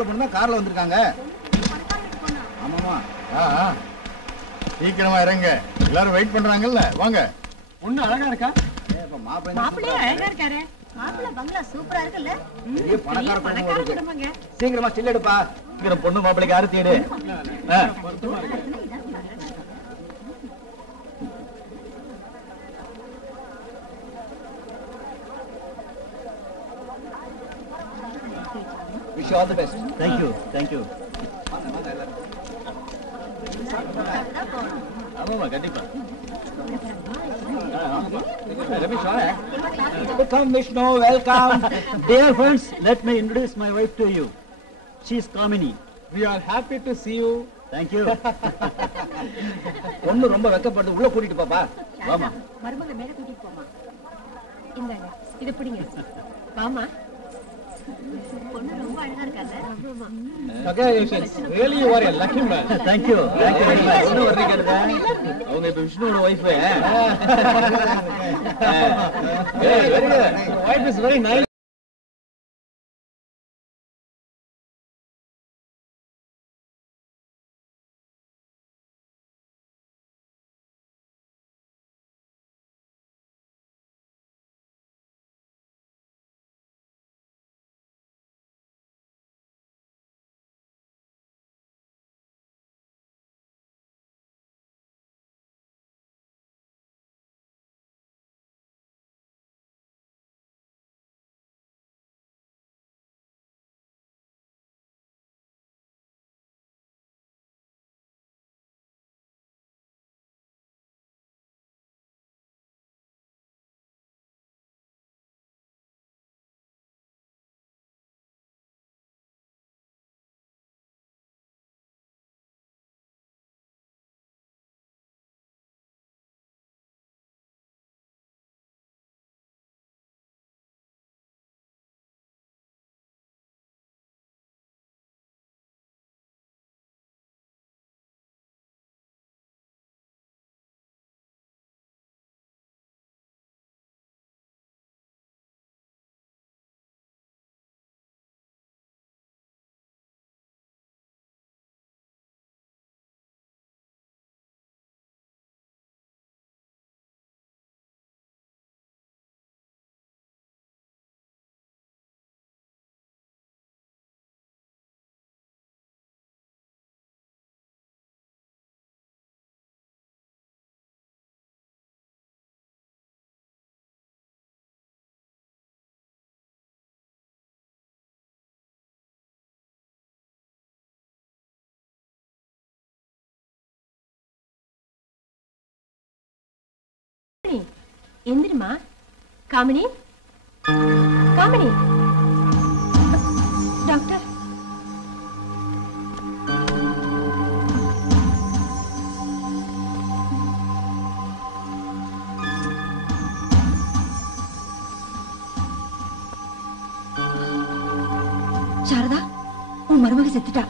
பணக்கார பொண்ணு தான் கார்ல வந்திருக்காங்க. ஆமாமா. சீக்கிரமா இறங்க, எல்லாரும் வெயிட் பண்றாங்கல்ல. வாங்க. பொண்ணு அழகா இருக்கா? மாப்பிள்ளையே அழகா இருக்காரு. மாப்பிள்ளை பங்களா சூப்பரா இருக்குல்ல. பெரிய பணக்கார குடும்பங்க. சீக்கிரமா ஸ்டில் எடுப்பா. சீக்கிரம் பொண்ணு மாப்பிள்ளைக்கு ஆரத்தி எடு. Wish you all the best. Thank you. Thank you. ஆமாமா கண்டிப்பா. Welcome Vishnu, welcome. Dear friends, let me introduce my wife to you. She is Kamini. We are happy to see you. Thank you. பொண்ணு ரொம்ப வெக்கப்படுது, உள்ள கூட்டிட்டு பாப்பா. வாமா. மருமகளை மேல கூட்டிட்டு போமா. இந்தாங்க, இது பிடிங்க. வாமா. பொண்ணு ரொம்ப அழகா இருக்காங்க. ஆமாமா. Congratulations. Really you are a lucky man. Thank you. Thank you very much. பொண்ணு வர்றீங்க. அவங்க இப்ப விஷ்ணுவோட wife. Very good. Your wife is very nice. எந்திரிமா. காமினி, காமினி. டாக்டர். சாரதா, உன் மருமக செத்துட்டா.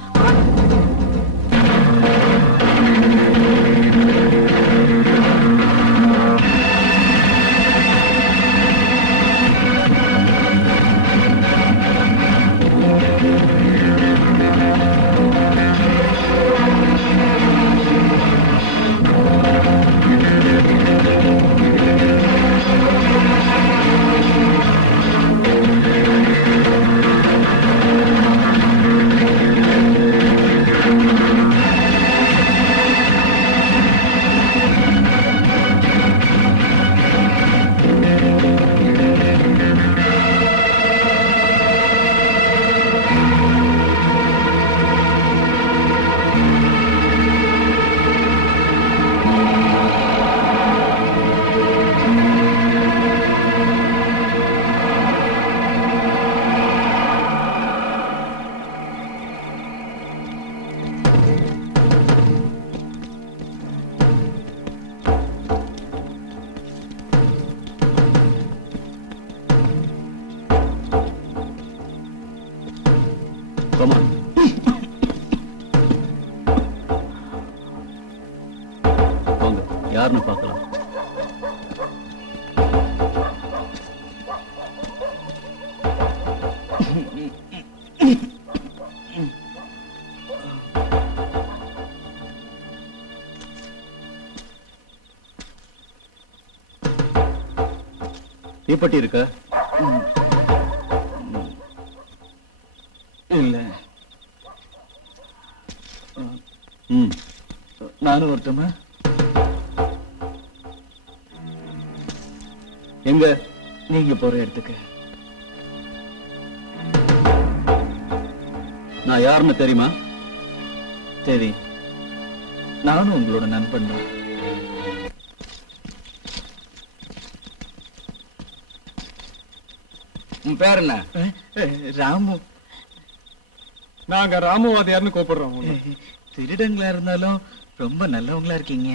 யாருன்னு பார்க்கலாம். தீப்பெட்டி இருக்க? இல்ல. நானும் ஒருத்தமா. எங்க நீங்க போற இடத்துக்கு? நான் யாருன்னு தெரியுமா? சரி, நானும் உங்களோட நண்பன் தான். உன் பேர் என்ன? ராமு. நாங்க ராமவாதியார்னு கூப்பிடுறோம். திருடங்களா இருந்தாலும் ரொம்ப நல்லவங்களா இருக்கீங்க.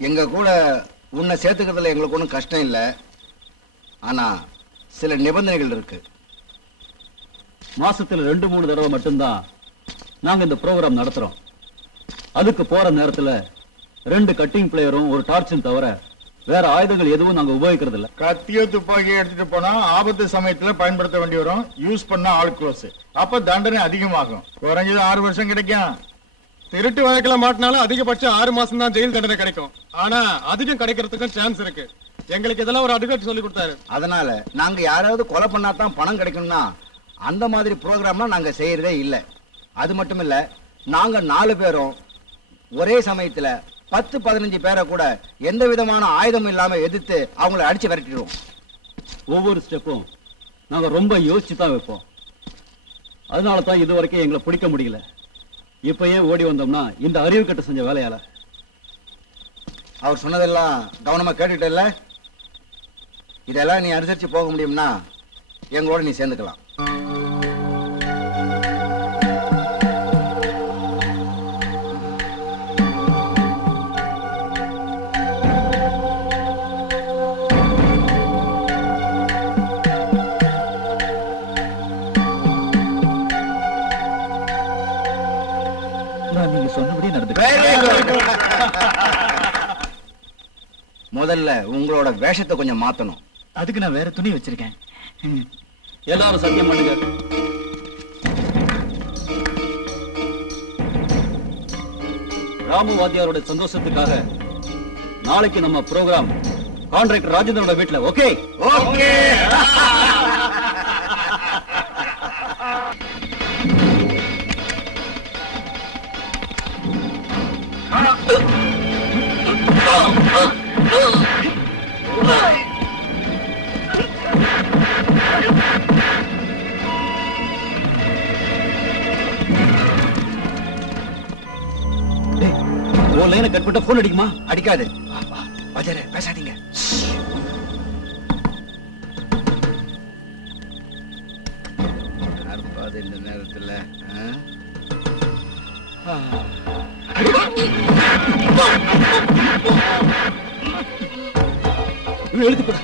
எங்க கூட உன்னை சேர்த்துக்கிறதுல எங்களுக்கு ஒன்றும் கஷ்டம் இல்லை. ஆனா சில நிபந்தனைகள் இருக்கு. மாசத்துல 2-3 தடவை மட்டும்தான் நாங்க இந்த ப்ரோக்ராம் நடத்துறோம். அதுக்கு போற நேரத்துல 2 கட்டிங் பிளேயரும் ஒரு டார்ச்சும் தவிர வேற ஆயுதங்கள் எதுவும் நாங்க உபயோகிக்கிறது இல்ல. கத்தியோ துப்பாக்கியோ எடுத்துட்டு போனா ஆபத்து சமயத்துல பயன்படுத்த வேண்டி வரும். யூஸ் பண்ணா ஆள் க்ளோஸ். அப்ப தண்டனை அதிகமாகும். குறைஞ்சது 6 வருஷம் கிடைக்கும். திருட்டு வழக்குல மாட்டினாலும் அதிகபட்சம் 6 மாசம் தான் ஜெயில் தண்டனை கிடைக்கும். ஆனா அதிகம் கிடைக்கிறதுக்கும் சான்ஸ் இருக்கு. எங்களுக்கு இதெல்லாம் ஒரு அட்வொகேட் சொல்லி கொடுத்தாரு. அதனால நாங்க யாராவது கொலை பண்ணாதான் பணம் கிடைக்கணும்னா அந்த மாதிரி ப்ரோக்ராம்லாம் நாங்க செய்யறதே இல்லை. அது மட்டும் இல்ல, நாங்க 4 பேரும் ஒரே சமயத்துல 10-15 பேரை கூட எந்த விதமான ஆயுதமும் இல்லாம எதிர்த்து அவங்களை அடிச்சு விரட்டிடுவோம். ஒவ்வொரு ஸ்டெப்பும் நாங்க ரொம்ப யோசிச்சு தான் வைப்போம். அதனால தான் இது வரைக்கும் எங்களை பிடிக்க முடியல. இப்பயே ஓடி வந்தோம்னா இந்த அறிவு கட்ட செஞ்ச வேலையால. அவர் சொன்னதெல்லாம் கவனமா கேட்டுட்டல. இதெல்லாம் நீ அனுசரிச்சு போக முடியும்னா எங்களோட நீ சேர்ந்துக்கலாம். நீங்க சொன்னபடி நடந்து. முதல்ல உங்களோட வேஷத்தை கொஞ்சம் மாத்தணும். அதுக்கு நான் வேற துணி வச்சிருக்கேன். எல்லாரும் சத்தியம் பண்ணுங்க. ராமு வாத்தியாரோட சந்தோஷத்துக்காக நாளைக்கு நம்ம ப்ரோக்ராம் கான்ட்ராக்டர் ராஜேந்திரோட வீட்டுல. ஓகே? ஓகே. லைனை கட் பண்ண போன் அடிக்குமா? அடிக்காது. பஜாரே பேசாதீங்க. யாருப்பாது இந்த நேரத்துல? எழுத்துப்பட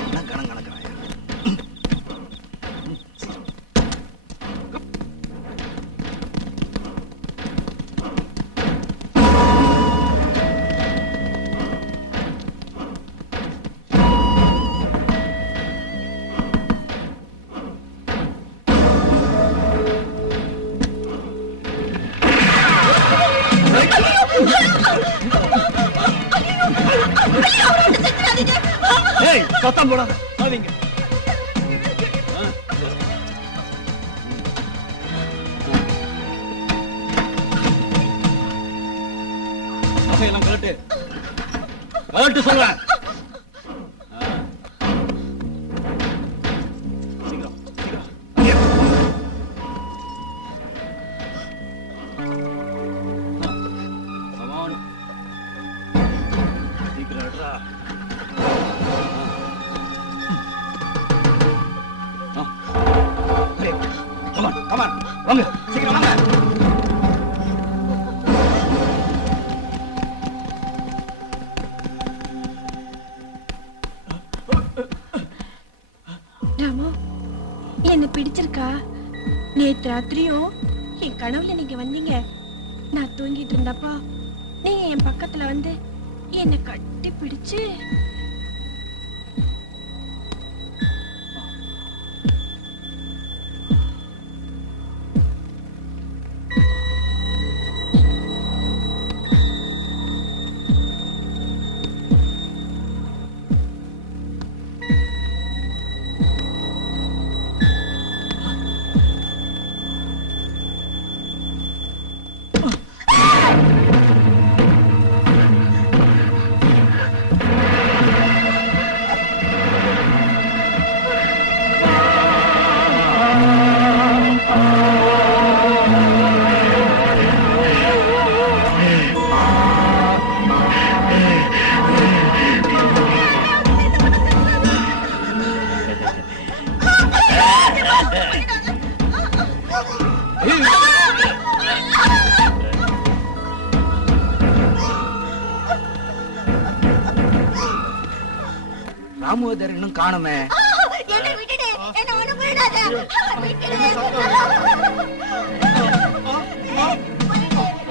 என்ன கணம் கணக்குறாயா? சத்தம் போடாத. வாங்க. எல்லாம் கலட்டு கலட்டு சொல்றேன். சீக்கிரம் சீக்கிரம். சீக்கிரம். வாங்க சீக்கிரம் வாங்க. ராமு, என்ன பிடிச்சிருக்கா? நேத்து ராத்திரியும் என் கனவுல நீங்க வந்தீங்க. நான் தூங்கிட்டு இருந்தப்பா நீங்க என் பக்கத்துல வந்து என்னை கட்டி பிடிச்சு ராமோதர் இன்னும் காணுமே. என்ன விட்டுடு, என்ன ஒண்ணும் பண்ணிடாத. விட்டுடு.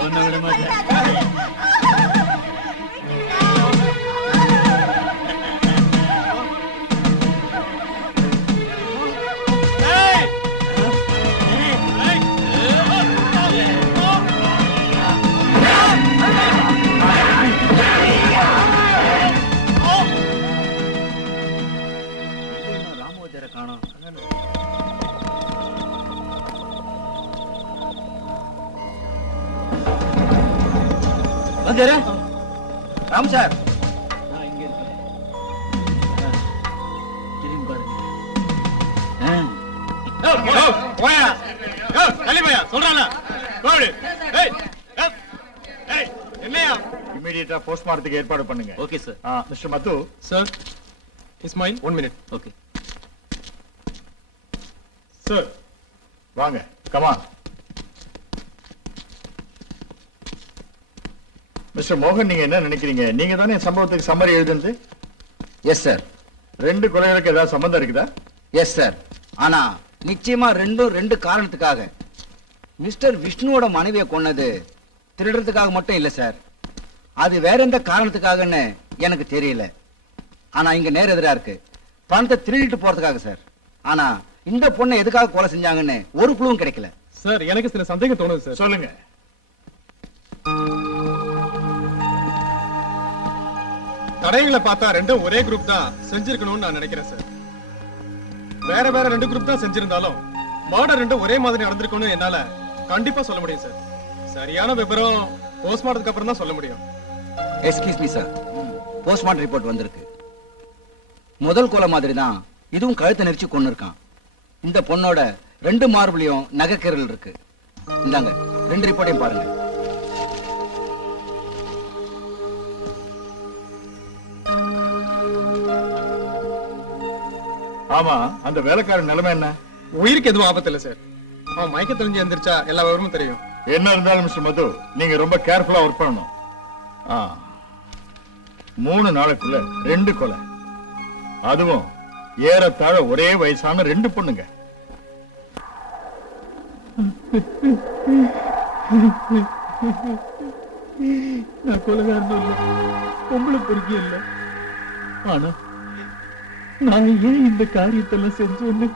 ஒண்ணு விட மாட்டேன். ராமோதரை காணோம். வந்துரு ராம் சார். நான் இங்க இருக்கேன். திரும்பி பாருங்க. போயா தள்ளி போயா சொல்றானா என்னையா? இமீடியட்டா போஸ்ட்மார்ட்டத்துக்கு ஏற்பாடு பண்ணுங்க. Okay sir. மிஸ்டர் மத்து. Sir Ismail 1 minute. Okay sir வாங்க, கமான். மிஸ்டர் மோகன், நீங்க என்ன நினைக்கிறீங்க? நீங்க தானே சம்பவத்துக்கு சம்மரி எழுதுனது? Yes sir. 2 கொலைகளுக்கு ஏதாவது சம்பந்தம் இருக்குதா? Yes sir. ஆனா நிச்சயமா ரெண்டு காரணத்துக்காக. மிஸ்டர் விஷ்ணுவோட மனைவியை கொன்னது திருடுறதுக்காக மட்டும் இல்ல சார். அது வேற எந்த காரணத்துக்காகன்னு எனக்கு தெரியல. ஆனா இங்க நேர் எதிரா இருக்கு. பணத்தை திருடிட்டு போறதுக்காக சார். ஆனா இந்த பொண்ணை எதுக்காக கொலை செஞ்சாங்கன்னு ஒரு குழுவும் கிடைக்கல சார். எனக்கு சில சந்தேகம் தோணுது சார். சொல்லுங்க. தடயங்களை பார்த்தா ரெண்டும் ஒரே குரூப் தான் செஞ்சிருக்கணும்னு நான் நினைக்கிறேன் சார். வேற வேற 2 குரூப் தான் செஞ்சிருந்தாலும் மர்டர் ரெண்டும் ஒரே மாதிரி நடந்திருக்கும்னு என்னால கண்டிப்பா சொல்ல முடியும் சார். சரியான விவரம் போஸ்ட்மார்ட்டத்துக்கு அப்புறம் தான் சொல்ல முடியும். Excuse me sir. Postmortem report வந்திருக்கு. முதல் கொலை மாதிரி தான் இதுவும் கழுத்தை நெரிச்சு கொண்டு இருக்கான். இந்த பொண்ணோட 2 மார்பிளையும் நகைக்கீரல் இருக்கு. இந்தாங்க 2 ரிப்போர்ட்டையும் பாருங்க. ஆமா, அந்த வேலைக்காரன் நிலைமை என்ன? உயிருக்கு எதுவும் ஆபத்து இல்ல சார். அவன் மயக்க தெளிஞ்சு எந்திரிச்சா எல்லா விவரமும் தெரியும். என்ன இருந்தாலும் மிஸ்டர் மது, நீங்க ரொம்ப கேர்ஃபுல்லா ஒர்க் பண்ணணும். 3 நாளுக்குள்ள 2 கொலை, அதுவும் ஏறத்தாழ ஒரே வயசான 2 பொண்ணுங்க. நான் கொலைகாரனும் இல்ல, பொம்பளை பொறுக்கி இல்ல. ஆனா நான் ஏன் இந்த காரியத்தெல்லாம் செஞ்சேன்னு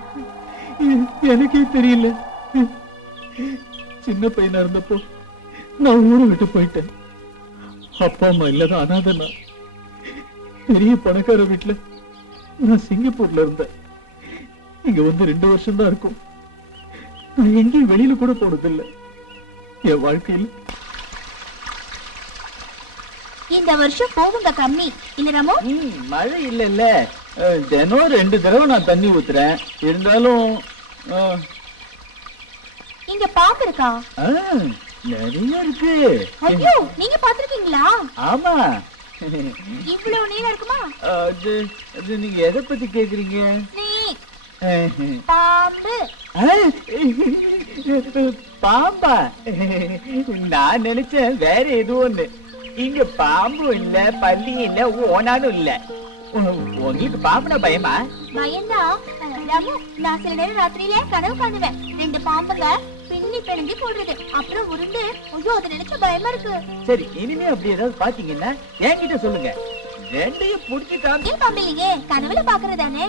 எனக்கே தெரியல. சின்ன பையனா இருந்தப்போ நான் ஊரை விட்டு போயிட்டேன். அப்பா அம்மா இல்லாத அனாதை நான். பெரிய பணக்கார வீட்டுல நான் சிங்கப்பூர்ல இருந்தேன். இங்க வந்து 2 வருஷம் தான் இருக்கும். நான் எங்கேயும் வெளியில கூட போனதில்லை என் வாழ்க்கையில. இந்த வருஷம் போகுங்க கம்மி இல்ல ராமு? மழை இல்ல இல்ல, தினம் 2 தடவை நான் தண்ணி ஊத்துறேன். இருந்தாலும் இங்க பாம்பு இருக்கா? நிறைய இருக்கு. ஐயோ, நீங்க பாத்திருக்கீங்களா? ஆமா. இவ்வளவு நீளம் இருக்குமா? அது நீங்க எதை பத்தி கேக்குறீங்க? பாம்பு. பாம்பா? நான் நினைச்சேன் வேற எதுவும். இங்க பாம்பும் இல்ல, பல்லியும் இல்ல, ஓனாலும் இல்ல. உங்களுக்கு பாம்புனா பயமா? பயந்தா ராமு, நான் சில நேரம் ராத்திரியில கனவு காணுவேன். 2 பாம்புங்க பின்னி பிணைஞ்சு போடுறது, அப்புறம் உருண்டு. ஐயோ, அதை நினைச்ச பயமா இருக்கு. சரி, இனிமே அப்படி ஏதாவது பாத்தீங்கன்னா என்கிட்ட சொல்லுங்க. 2ஐயும் புடிச்சு காமி. பாம்பு இல்லையே, கனவுல பாக்குறதானே.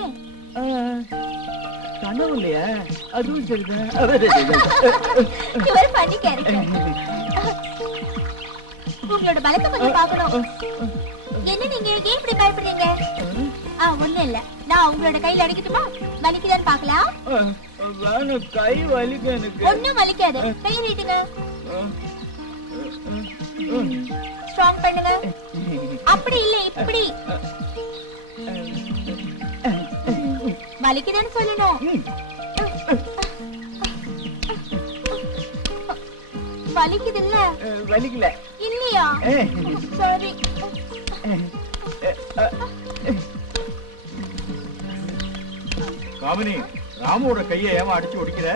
கனவு இல்லையா? அதுவும் சரிதான். இவர் பண்ணி கேரக்டர். உங்களோட பலத்தை கொஞ்சம் பாக்கணும். என்ன நீங்க ஏன் இப்படி பயப்படுறீங்க? ஒண்ணும் இல்ல, நான் உங்களோட கையில அடிக்கட்டுமா? வலிக்குதான்னு பாக்கலாம். கை வலிக்க எனக்கு. ஒண்ணும் வலிக்காது, கை நீட்டுங்க. ஸ்ட்ராங் பண்ணுங்க. அப்படி இல்ல, இப்படி. வலிக்குதான்னு சொல்லணும். வலிக்குது இல்ல? வலிக்கல இல்லையா? சாரி. காமினி, ராமுவோட கையை ஏமா அடிச்சு ஒடிக்கிற?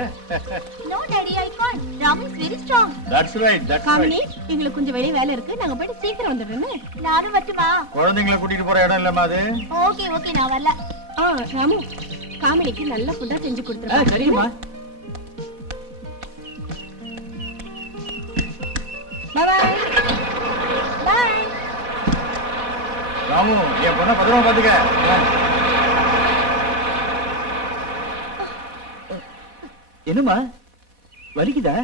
No daddy, I can't. Ramu is very strong. That's right, that's Gamini right. எங்களுக்கு கொஞ்சம் வெளிய வேலை இருக்கு, நாங்க போயிட்டு சீக்கிரம் வந்துடுறோம். நானும் வரட்டுமா? குழந்தைங்களை கூட்டிட்டு போற இடம் இல்லம்மா அது. ஓகே ஓகே, நான் வரல. ராமு, காமினிக்கு நல்ல ஃபுட்டா செஞ்சு கொடுத்துருக்கேன். சரிம்மா. Bye bye. பை. ராமு, என் பொண்ணை பத்திரமா பாத்துக்க. என்னம்மா வலிக்குதா?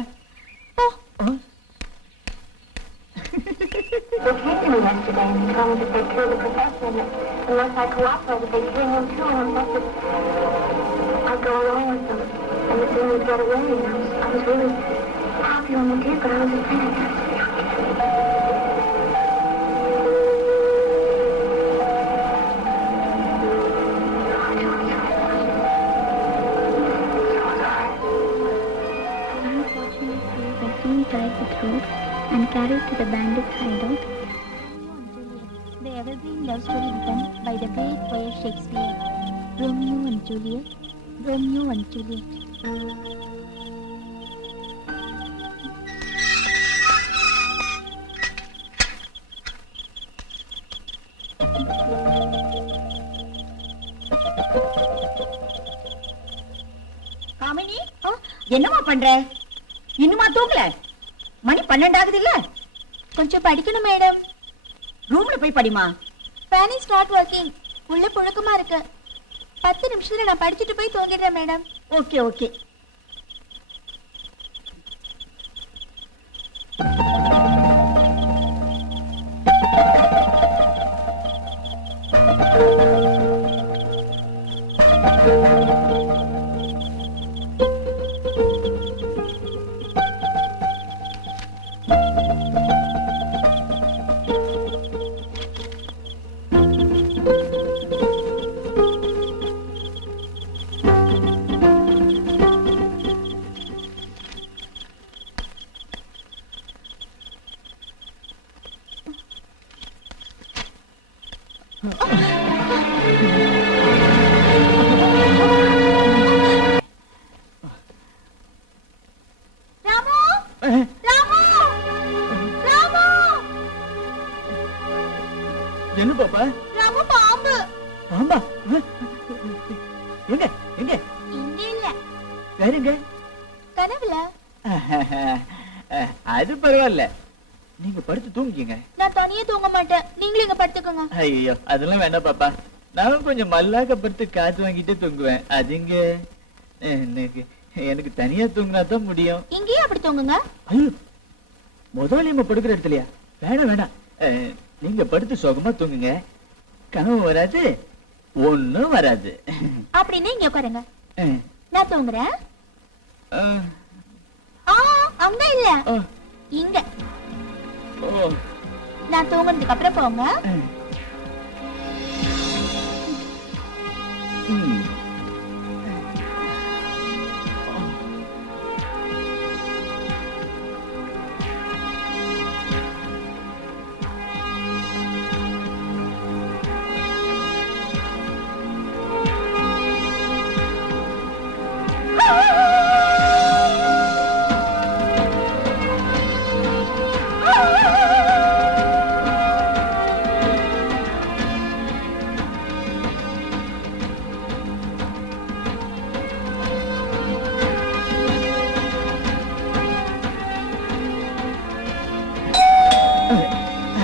They came to me yesterday and told me that they killed the professor and that unless I cooperated, they'd bring him to him. That's it. I'd go along with them. And the sooner we'd get away, I was really happy when we did, but I was afraid I'd have to be out. Tied with rope and carried to the bandits' hideout. The evergreen love story written by the great poet Shakespeare. Romeo and Juliet. Romeo and Juliet. Gamini, என்னமா பண்ற? இன்னுமா தூங்கல? மணி 12 ஆகுது இல்ல? கொஞ்சம் படிக்கணும் madam. ரூம்ல போய் படிமா. Fan is not working. உள்ள புழுக்கமா இருக்கு. 10 நிமிஷத்துல நான் படிச்சிட்டு போய் தூங்கிடுறேன் மேடம். Okay okay. என்ன பாப்பா? ராமு பாம்பு. பாம்பா? எங்க எங்க? இங்க இல்ல. வேற எங்க? கனவுல. அது பரவாயில்ல, நீங்க படுத்து தூங்கிக்கங்க. நான் தனியே தூங்க மாட்டேன், நீங்களும் இங்க படுத்துக்கோங்க. ஐயோ அதெல்லாம் வேண்டாம் பாப்பா, நான் கொஞ்சம் மல்லாக்க படுத்து காத்து வாங்கிட்டு தூங்குவேன். அதுங்க எனக்கு தனியா தூங்கினா தான் முடியும். இங்கேயே அப்படி தூங்குங்க. ஐயோ முதலாளியம்மா படுக்கிற இடத்துலயா? வேண்டாம் வேண்டாம், நீங்க படுத்து சுகமா தூங்குங்க, கனவு வராது ஒண்ணும் வராது. அப்படின்னு இங்க உட்காருங்க, நான் தூங்குறேன். அங்க இல்ல, இங்க. நான் தூங்குறதுக்கு அப்புறம் போங்க.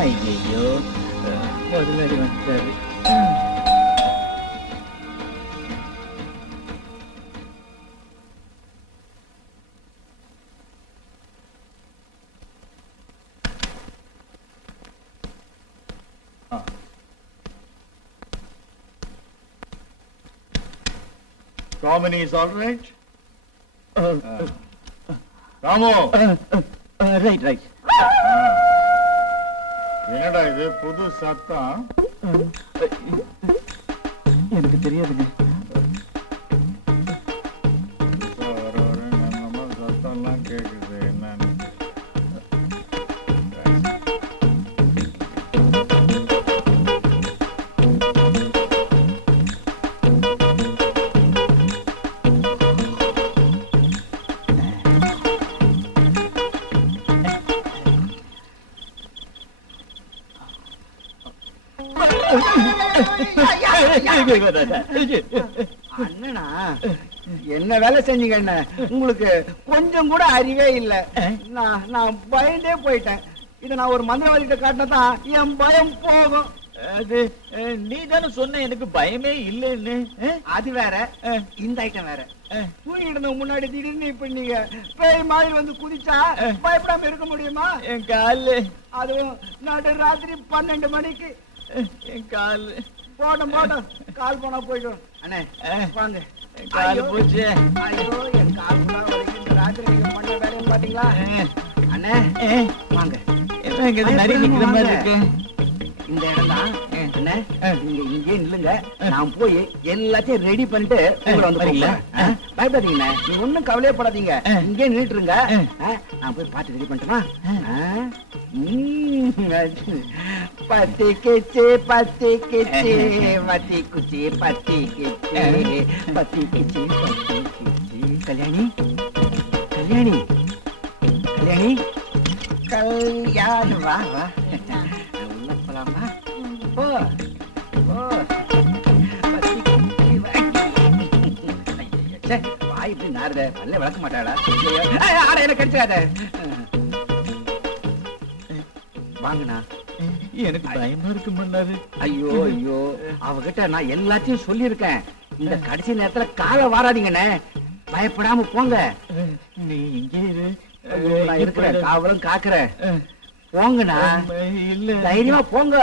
ஐயோ முதலாளி வந்துட்டாரு. Ramani is all right? Ramu! Right, right. என்னடா இது புது சத்தம்? எனக்கு தெரியாதுங்க. சத்தம்லாம் கேக்குது என்னன்னு. அண்ணனா என்ன வேலை செஞ்சீங்க என்ன? உங்களுக்கு கொஞ்சம் கூட அறிவே இல்ல. நான் பயந்தே போயிட்டேன். இத நான் ஒரு மந்திரவாதிகிட்ட காட்டினதான் என் பயம் போகும். அது நீ தானே சொன்ன எனக்கு பயமே இல்லைன்னு. அது வேற, இந்த ஐட்டம் வேற. தூங்கிட்டு முன்னாடி திடீர்னு இப்ப நீங்க பேய் மாதிரி வந்து குதிச்சா பயப்படாம இருக்க முடியுமா? என் காலு, அதுவும் நடு ராத்திரி 12 மணிக்கு என் காலு போட்டோம் கால் போனா போயிடும். அண்ணே வாங்க. காலு போச்சு. ஐயோ என் கால் போனா வரைக்கும் இந்த ராத்திரி நீங்க பண்ண வேலையும் பாத்தீங்களா? அண்ணே வாங்க. நிறைய நிக்கிற மாதிரி இருக்கு. இந்த இடம் தான். அண்ணே நீங்க இங்கே நில்லுங்க, நான் போய் எல்லாத்தையும் ரெடி பண்ணிட்டு உங்களை வந்து கூப்பிடுறேன். பயப்படாதீங்க, நீங்க ஒண்ணும் கவலையப்படாதீங்க, இங்கே நின்றுருங்க. நான் போய் பாட்டு ரெடி பண்ணிட்டுமா? பத்தி கிச்சு பத்தி கிச்சு பத்தி குச்சி பத்தி கிச்சு பத்தி கிச்சு பத்தி கிச்சு. கல்யாணி கல்யாணி கல்யாணி கல்யாணி வா வா. உள்ள போலாமா? ஓ ஓ வாய் இப்படி நாருத, பல்ல விளக்க மாட்டாளா? ஆட என்ன கடிச்சாத. வாங்கண்ணா. எனக்கு பயமா இருக்கு மன்னாரு. ஐயோ ஐயோ, அவகிட்ட நான் எல்லாத்தையும் சொல்லியிருக்கேன். இந்த கடைசி நேரத்துல காலை வாராதீங்கண்ணே, பயப்படாம போங்க. நீ இங்கே இரு, நான் இருக்கிறேன், காவலும் காக்குறேன். போங்கண்ணா, இல்ல தைரியமா போங்க.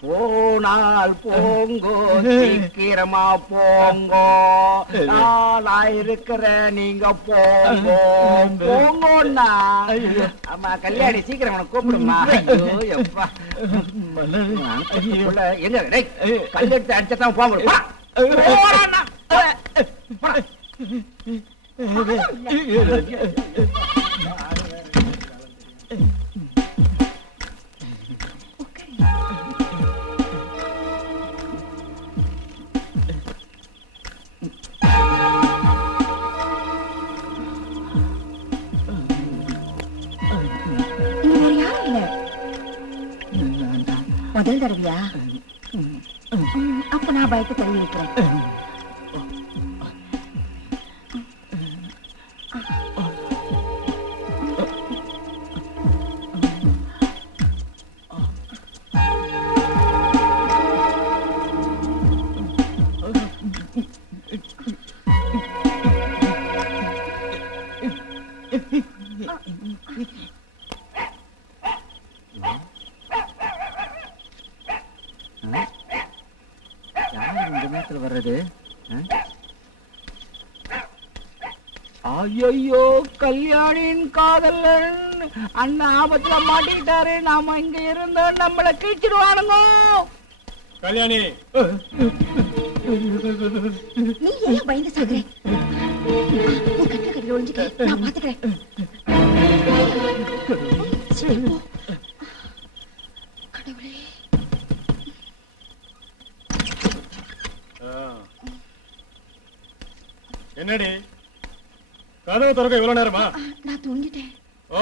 போனால் போங்கோ, சீக்கிரமா போங்கோ, நான் இருக்கிறேன், நீங்க போங்கோ போங்கோண்ணா. ஆமா கல்யாணி சீக்கிரம் உனக்கு கூப்பிடுமா? ஐயோ எப்பா எங்க கல்லெடுத்து அடிச்சதான் போங்க. முதல் தடவையா? அப்ப நான் பயத்தை தள்ளி வைக்கிறேன். ஐயோ கல்யாணின் காதலன் அந்த ஆபத்துல மாட்டிக்கிட்டாரு. நாம இங்க இருந்தோம், நம்மள கிழிச்சிடுவானுங்க. கல்யாணி நீ ஏன் பயந்து சாகுறேன்? நீ கட்டில கட்டில ஒளிஞ்சுக்க, நான் பாத்துக்கிறேன். கடவுளே. என்னடி கதவு திறக்க இவ்வளவு நேரமா? நான் தூங்கிட்டேன். ஓ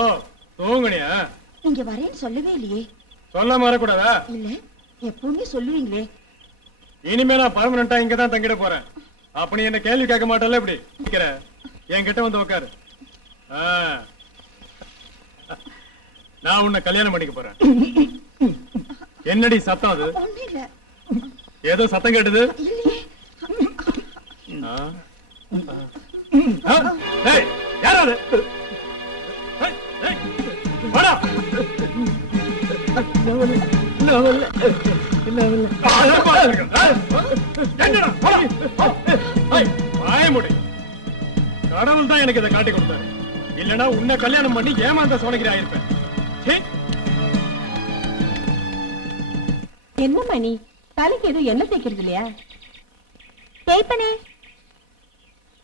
தூங்குனியா? நீங்க வரேன்னு சொல்லவே இல்லையே. சொல்லாம வரக்கூடாதா? இல்ல, எப்பவுமே சொல்லுவீங்களே. இனிமே நான் பர்மனண்டா இங்கதான் தங்கிட போறேன். அப்ப நீ என்ன கேள்வி கேட்க மாட்டல? இப்படி என்கிட்ட வந்து உட்காரு. நான் உன்னை கல்யாணம் பண்ணிக்க போறேன். என்னடி சத்தம் அது? ஏதோ சத்தம் கேட்டது. யாராவது கடவுள் தான் எனக்கு இதை காட்டி கொடுத்தாரு. இல்லன்னா உன்னை கல்யாணம் பண்ணி ஏமாந்த சோனகிரி ஆயிருப்பேன். என்ன மணி, தலைக்கு எதுவும் என்ன தேய்க்கிறது இல்லையா? தேய்ப்பனே.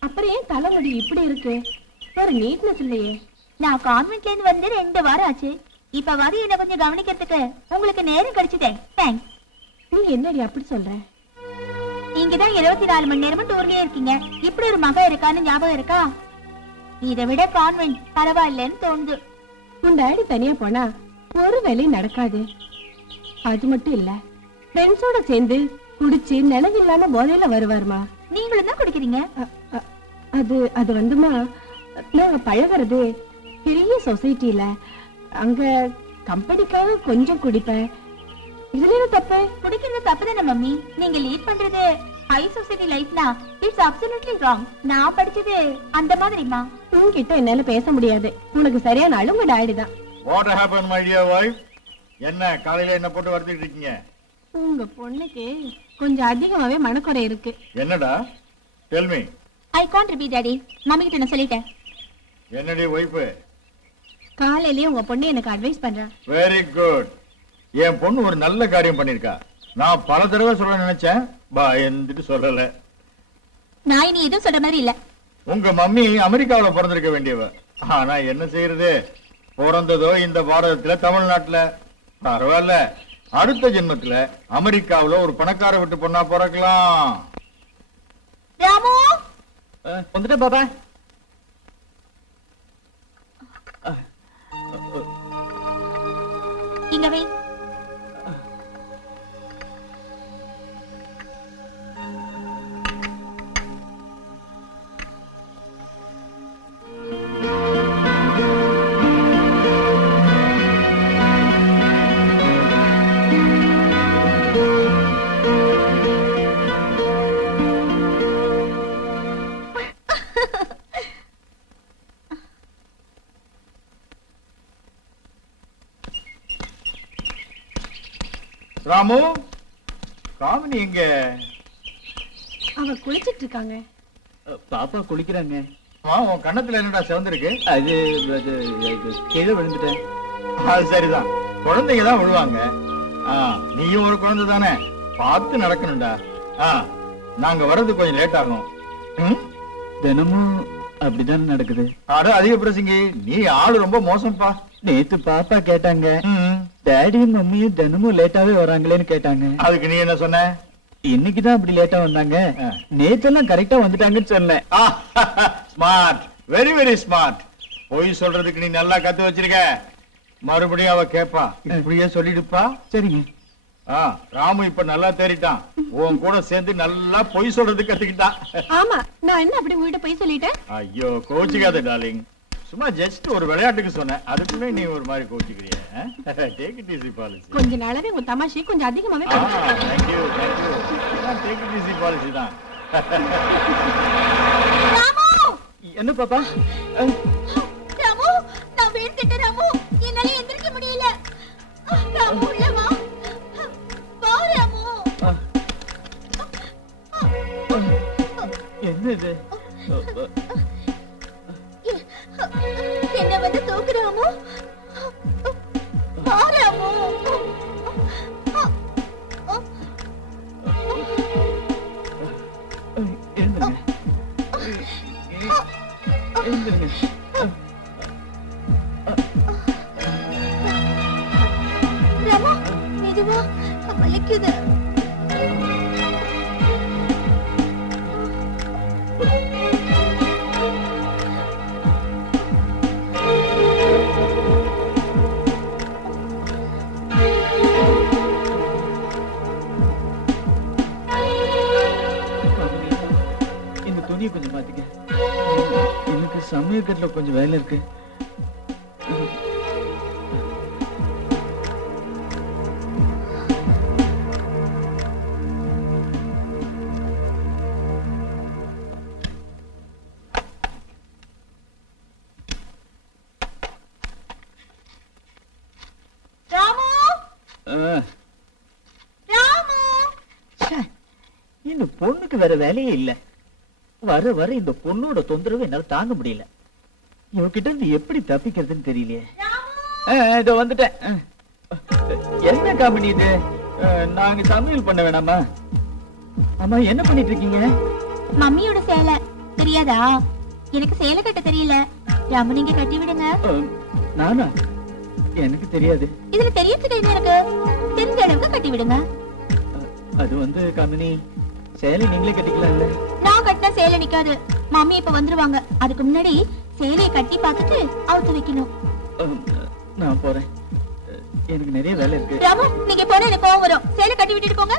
அப்புறம் ஏன் தலைமுடி இப்படி இருக்கு? ஒரு நீட்னஸ் இல்லையே. நான் கான்வென்ட்ல இருந்து வந்து 2 வாரம் ஆச்சு. இப்ப வந்து என்ன கொஞ்சம் கவனிக்கிறதுக்கு உங்களுக்கு நேரம் கிடைச்சதே. தேங்க்ஸ். நீ என்னடி அப்படி சொல்ற? நீங்கதான் 24 மணி நேரமும் டூர்லயே இருக்கீங்க. இப்படி ஒரு மகன் இருக்கான்னு ஞாபகம் இருக்கா? இதை விட கான்வென்ட் பரவாயில்லன்னு தோணுது. உன் டாடி தனியா போனா ஒரு வேலையும் நடக்காது. அது மட்டும் இல்ல, ஃப்ரெண்ட்ஸோட சேர்ந்து குடிச்சு நினைவில்லாம போதையில வருவாருமா. நீங்களும் தான் குடிக்கிறீங்க. அது வந்துமா, நாங்க பழகிறது பெரிய சொசைட்டில, அங்க கம்பெனிக்காக கொஞ்சம் குடிப்பேன். இதுல என்ன தப்பு? குடிக்கிறது தப்பு தானே மம்மி. நீங்க லீட் பண்றது ஹை சொசைட்டி லைஃப்னா இட்ஸ் அப்சல்யூட்லி ராங். நான் படிச்சது அந்த மாதிரிமா. உன்கிட்ட என்னால பேச முடியாது. உனக்கு சரியான ஆளு உங்க டாடி தான். What happen my dear wife? என்ன காலையில என்ன போட்டு வறுத்துட்டு இருக்கீங்க? உங்க பொண்ணுக்கு கொஞ்சம் அதிகமாவே மனக்குறை இருக்கு. என்னடா? Tell me. I can't repeat daddy. Mummy கிட்ட நான் சொல்லிட்டேன். என்னடி வைஃப்? காலையிலேயே உங்க பொண்ணு எனக்கு அட்வைஸ் பண்றா. Very good. என் பொண்ணு ஒரு நல்ல காரியம் பண்ணிருக்கா. நான் பல தடவை சொல்ல நினைச்சேன், பயந்துட்டு சொல்லல. நான் இனி எதுவும் சொல்ற மாதிரி இல்ல. உங்க மம்மி அமெரிக்காவில பிறந்திருக்க வேண்டியவ. ஆனா என்ன செய்யறது, பிறந்ததோ இந்த பாரதத்துல தமிழ்நாட்டுல. பரவாயில்ல, அடுத்த ஜென்மத்துல அமெரிக்காவில ஒரு பணக்கார விட்டு பொண்ணா பிறக்கலாம். ராமு வந்துட்டேன் பாப்பா. இங்க வை. ராமு, காமினி எங்க? அவ குளிச்சிட்டு இருக்காங்க. பாப்பா குளிக்கிறாங்க. உன் கண்ணத்துல என்னடா சிவந்திருக்கு? அது கீழே விழுந்துட்டேன். அது சரிதான், குழந்தைங்க தான் விழுவாங்க. நீயும் ஒரு குழந்தை தானே, பார்த்து நடக்கணும்டா. நாங்க வர்றது கொஞ்சம் லேட் ஆகும். தினமும் அப்படிதான் நடக்குது. அட அதிக பிரசங்கி, நீ ஆளு ரொம்ப மோசம்பா. நேத்து பாப்பா கேட்டாங்க, டாடியும் மம்மியும் தினமும் லேட்டாவே வராங்களேன்னு கேட்டாங்க. அதுக்கு நீ என்ன சொன்ன? இன்னைக்குதான் அப்படி லேட்டா வந்தாங்க, நேத்தெல்லாம் கரெக்டா வந்துட்டாங்கன்னு சொன்னேன். Smart, very very smart. பொய் சொல்றதுக்கு நீ நல்லா கத்து வச்சிருக்க. மறுபடியும் அவ கேப்பா, இப்படியே சொல்லிடுப்பா. சரிங்க. ராமு இப்ப நல்லா தேறிட்டான். உன் கூட சேர்ந்து நல்லா பொய் சொல்றதுக்கு கத்துக்கிட்டான். ஆமா, நான் என்ன அப்படி உங்ககிட்ட போய் சொல்லிட்டேன்? ஐயோ கோச்சிக்காத டார்லிங், சும்மா ஜஸ்ட் ஒரு விளையாட்டுக்கு சொன்னேன். அதுக்குமே நீ ஒரு மாதிரி கோச்சிக்கிறிய. Take it easy policy. கொஞ்ச நாளாவே உங்க தமாஷை கொஞ்சம் அதிகமாவே thank you take it easy policy தான். என்ன பாப்பா? ராமு, நான் விழுந்துட்டேன் ராமு. என்னால எந்திரிக்க முடியல. ராமு உள்ள வா. வா ராமு. என்ன இது? என்ன வந்து தூக்கு ராமு. வா ராமு. ராமு, மெதுவா, வலிக்குது. இந்த துணியை கொஞ்சம் பாத்துக்க. எனக்கு சமயக்கட்டுல கொஞ்சம் வேலை இருக்கு. இந்த பொண்ணுக்கு வேற வேலையே இல்ல. வர வர இந்த பொண்ணோட தொந்தரவு என்னால தாங்க முடியல. இவகிட்ட இருந்து எப்படி தப்பிக்கிறதுன்னு தெரியலையே. இதோ வந்துட்டேன். என்ன காமெடி இது? நாங்க சமையல் பண்ண வேணாமா? அம்மா என்ன பண்ணிட்டு இருக்கீங்க? மம்மியோட சேலை தெரியாதா? எனக்கு சேலை கட்ட தெரியல. ராமு, நீங்க கட்டி விடுங்க. நானா? எனக்கு தெரியாது. இதுல தெரியறதுக்கு என்ன இருக்கு? தெரிஞ்ச அளவுக்கு கட்டி விடுங்க. அது வந்து காமினி, சேலை நீங்களே கட்டிக்கலாம்ல. நான் கட்டினா சேலை நிக்காது. மம்மி இப்ப வந்துருவாங்க. அதுக்கு முன்னாடி சேலையை கட்டி பார்த்துட்டு அவுத்து வைக்கணும். நான் போறேன். எனக்கு நிறைய வேலை இருக்கு. ராமு, நீங்க போனா எனக்கு கோவம் வரும். சேலை கட்டி விட்டுட்டு போங்க.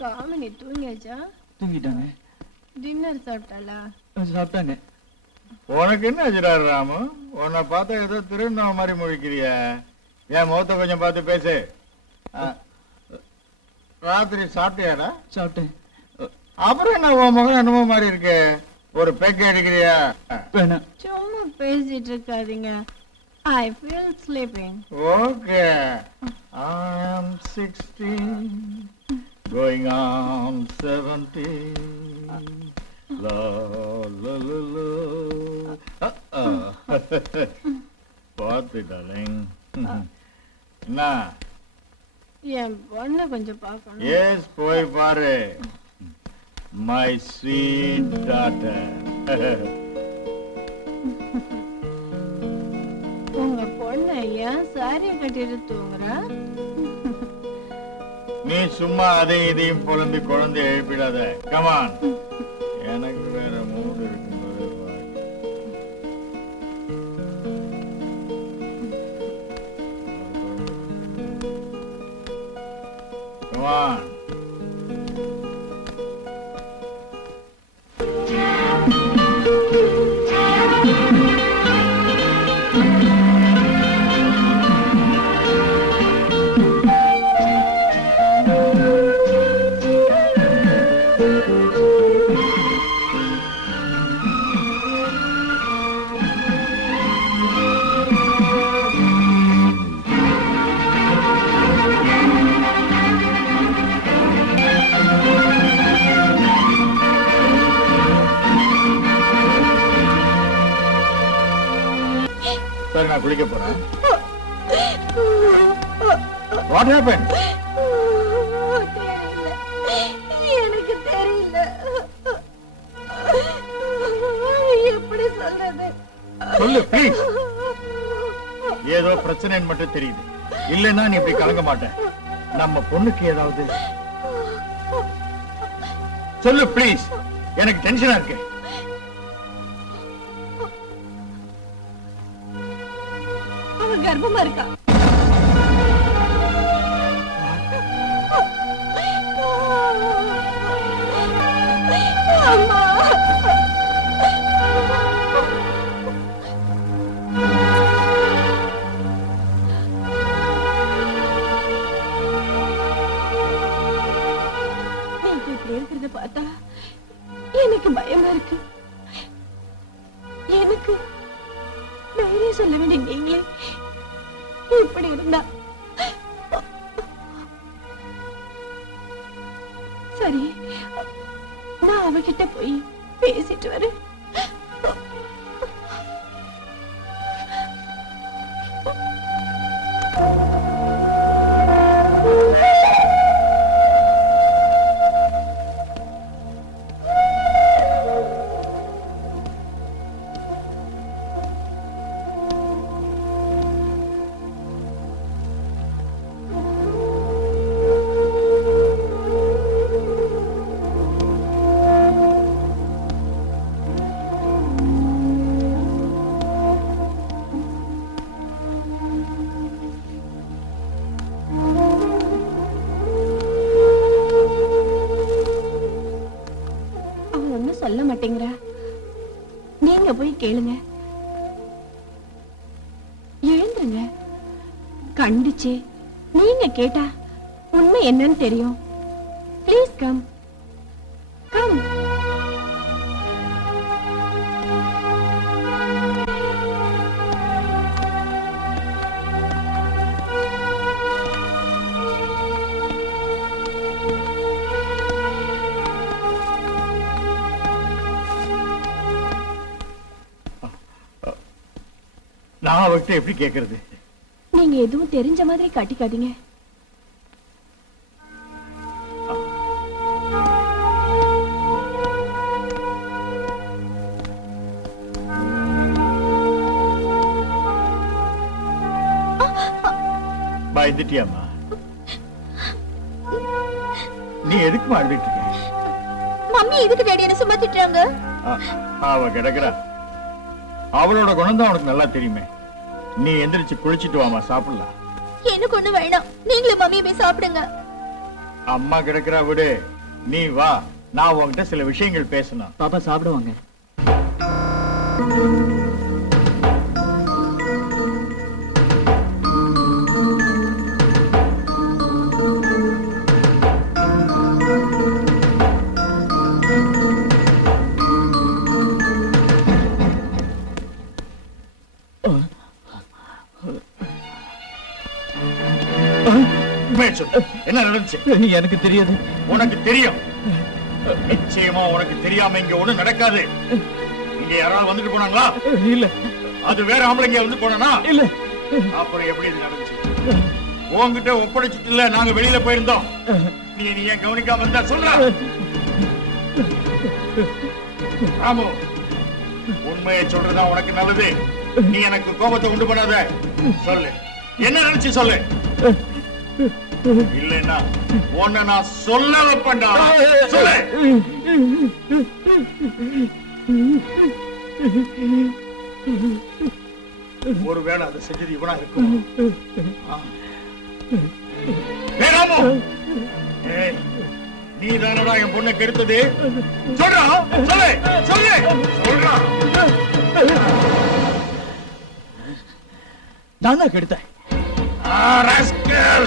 காமினி தூங்கியாச்சா? தூங்கிட்டாங்க. டின்னர் சாப்பிட்டாளா? சாப்பிட்டாங்க. உனக்கு என்ன ஆச்சுடாரு ராமு? உன்னை பார்த்தா ஏதோ திருநா மாதிரி முழிக்கிறிய. என் முகத்தை கொஞ்சம் பார்த்து பேசு. ராத்திரி சாப்பிட்டியாடா? சாப்பிட்டேன். அப்புறம் என்ன உன் முகம் என்னமோ மாதிரி இருக்கு? ஒரு பெக் அடிக்கிறியா? வேணாம். சும்மா பேசிட்டு இருக்காதீங்க. I feel sleeping. Okay. I am 16, going on 17. La la la la. பார்த்து டார்லிங். என்ன? என் பொண்ணை கொஞ்சம் பார்க்கணும். எஸ், போய் பாரு. My sweet daughter. உங்க பொண்ணை ஏன் சாரி கட்டிட்டு தூங்குறா? நீ சும்மா அதையும் இதையும் பொழந்து குழந்தை எழுப்பிடாத. கமான். எனக்கு வேற மூடு இருக்கும்போது கமான். சரி, நான் குளிக்க போறேன். What happened? எனக்கு தெரியல. எப்படி சொல்றது? சொல்லு ப்ளீஸ். ஏதோ பிரச்சனைன்னு மட்டும் தெரியுது. இல்லைன்னா நீ இப்படி கலங்க மாட்டேன். நம்ம பொண்ணுக்கு ஏதாவது சொல்லு ப்ளீஸ். எனக்கு டென்ஷனா இருக்கு. அவ கர்ப்பமா இருக்கா. அம்மா, நீங்க இப்படி இருக்கிறத பார்த்தா எனக்கு பயமா இருக்கு. எனக்கு தைரியம் சொல்ல வேண்டிய நீங்களே இப்படி இருந்தா சரி, நான் அவகிட்ட போய் பேசிட்டு வரேன். சொல்ல மாட்டேங்கிறா. நீங்க போய் கேளுங்க. எழுந்துருங்க. கண்டிச்சு நீங்க கேட்டா உண்மை என்னன்னு தெரியும். Please come come. நான் அவர்கிட்ட எப்படி கேட்கறது? நீங்க எதுவும் தெரிஞ்ச மாதிரி காட்டிக்காதீங்க. பயந்துட்டியாமா? நீ எதுக்கு அழுதுட்டு இருக்க? மம்மி எதுக்கு டேடி என்ன சும்மா திட்டுறாங்க? அவ கிடக்குறா. அவளோட குணம் தான் உனக்கு நல்லா தெரியுமே. நீ எந்திரிச்சு குளிச்சிட்டு வாமா, சாப்பிடலாம். எனக்கு ஒண்ணு வேண்டாம், நீங்களும் மம்மி போய் சாப்பிடுங்க. அம்மா கிடக்குறா, விடு. நீ வா, நான் உன்கிட்ட சில விஷயங்கள் பேசணும். பாப்பா சாப்பிடுவாங்க. என்ன நடந்துச்சு? எனக்கு தெரியாது. உனக்கு தெரியும். நிச்சயமா உனக்கு தெரியாம இங்க ஒண்ணு நடக்காது. இங்க யாராவது வந்துட்டு போனாங்களா? இல்ல. அது வேற ஆம்பளைங்க வந்து போனா? இல்ல. அப்புறம் எப்படி இது நடந்துச்சு? உன்கிட்ட ஒப்படைச்சிட்டு இல்ல, நாங்க வெளியில போயிருந்தோம். நீ ஏன் கவனிக்காம இருந்தா சொல்ற? ராமு, உண்மையை சொல்றதா உனக்கு நல்லது. நீ எனக்கு கோபத்தை உண்டு பண்ணாத. சொல்லு, என்ன நினைச்சு சொல்லு. இல்லைன்னா உன்னை நான் சொல்ல வைப்பேன்டா. சொல்லு. ஒருவேளை அதை செஞ்சது இவனா இருக்கும். நீ தானடா என் பொண்ணை கெடுத்தது? சொல்றா, சொல்லு, சொல்லு, சொல்றா. நான் தான் கெடுத்தேன். Rascal!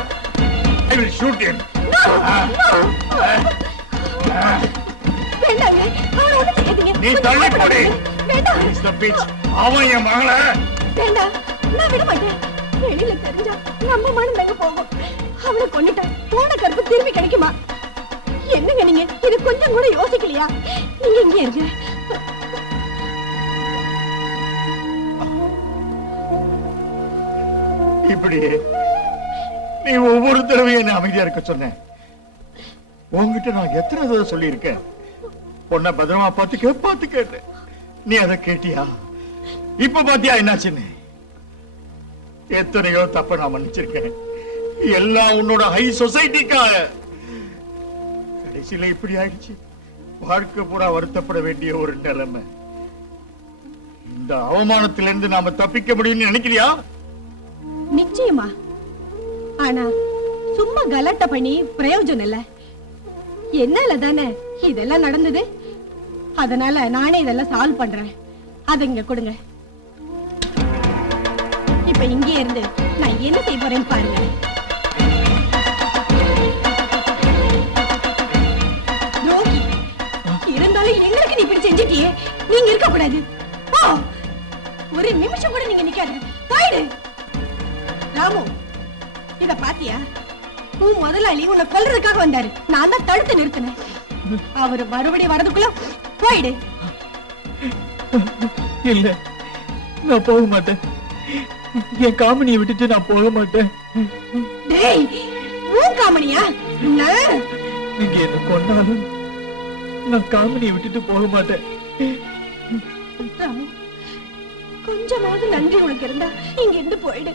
I will shoot him. வேண்டாங்க, அவனை ஒண்ணு செய்யாதீங்க. நீ தள்ளி போடி. வேண்டாம். It's the bitch. அவன் என் மகள. வேண்டாம், நான் விட மாட்டேன். வெளியில தெரிஞ்சா நம்ம மனம் தாங்க போகும். அவனை கொன்னுட்டா போன கருப்பு திரும்பி கிடைக்குமா? என்னங்க நீங்க இது கொஞ்சம் கூட யோசிக்கலையா? நீங்க இங்கே இருங்க. இப்படியே நீ ஒவ்வொரு தடவையும் என்ன அமைதியா இருக்க சொன்ன. உன்கிட்ட நான் எத்தனை தடவை சொல்லி இருக்கேன், பொண்ண பத்திரமா பாத்துக்க. நீ அதை கேட்டியா? இப்ப பாத்தியா என்னாச்சுன்னு? எத்தனையோ தப்ப நான் மன்னிச்சிருக்கேன். எல்லாம் உன்னோட ஹை சொசைட்டிக்காக. கடைசியில இப்படி ஆயிடுச்சு. வாழ்க்கை பூரா வருத்தப்பட வேண்டிய ஒரு நிலைமை. இந்த அவமானத்திலிருந்து நாம தப்பிக்க முடியும்னு நினைக்கிறியா? நிச்சயமா. ஆனா சும்மா கலாட்டா பண்ணி பிரயோஜனம் இல்ல. என்னால தானே இதெல்லாம் நடந்தது. அதனால நானே இதெல்லாம் சால்வ் பண்றேன். அத இங்க கொடுங்க. இப்ப இங்கே இருந்து நான் என்ன செய்ய போறேன்னு பாருங்க. ரோகி, இருந்தாலும் எங்களுக்கு நீ இப்படி செஞ்சிட்டியே, நீங்க இருக்க கூடாது. ஒரு நிமிஷம் கூட நீங்க நிக்காத, போயிடு. ராமு, இத பாத்தியா? உன் முதலாளி உன்னை கொல்றதுக்காக வந்தாரு. நான் தான் தடுத்து நிறுத்தினேன். அவரு மறுபடியும் வரதுக்குள்ள போயிடு. இல்ல, நான் போக மாட்டேன். என் காமனியை விட்டுட்டு நான் போக மாட்டேன். டேய், உன் காமனியா? நீங்க என்ன கொண்டாலும் நான் காமனியை விட்டுட்டு போக மாட்டேன். ராமு, கொஞ்சமாவது நன்றி உனக்கு இருந்தா இங்க இருந்து போயிடு.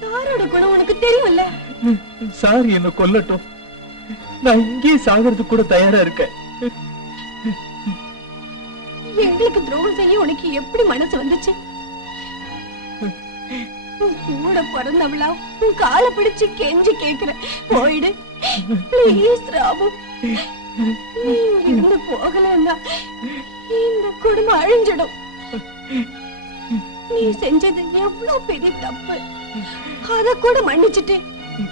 சாரோட குணம் உனக்கு தெரியும்ல. சார் என்ன கொல்லட்டும், நான் இங்கே சாகிறதுக்கு கூட தயாரா இருக்கேன். எங்களுக்கு துரோகம் செய்ய உனக்கு எப்படி மனசு வந்துச்சு? உன் கூட பிறந்தவளா உன் காலை பிடிச்சு கெஞ்சி கேக்குறேன், போயிடு ப்ளீஸ் ராமு. நீ இங்கிருந்து போகலன்னா இந்த குடும்பம் அழிஞ்சிடும். நீ செஞ்சது எவ்வளவு பெரிய தப்பு. அத கூட மன்னிச்சுட்டு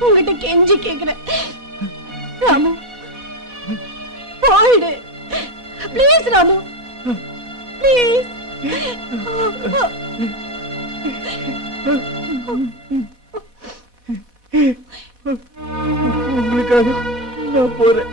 உங்ககிட்ட கெஞ்சி கேக்குறேன் ராமு, போயிடு ப்ளீஸ் ராமு, ப்ளீஸ். உங்களுக்காக நான் போறேன்.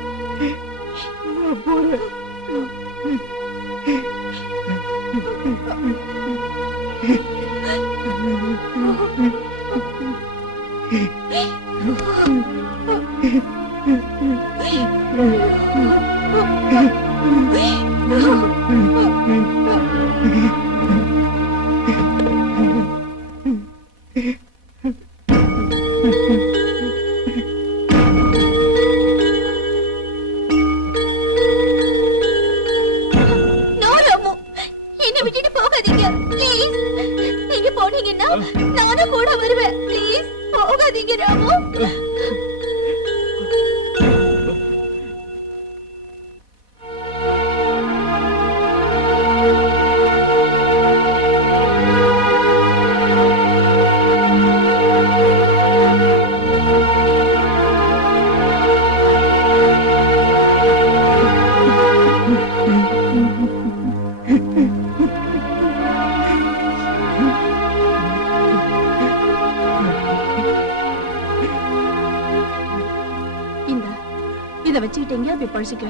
நானும் கூட வருவேன். ப்ளீஸ் போகாதீங்க ராமு. இத வச்சுக்கிட்டு எங்கேயா போய் பழிச்சுக்க.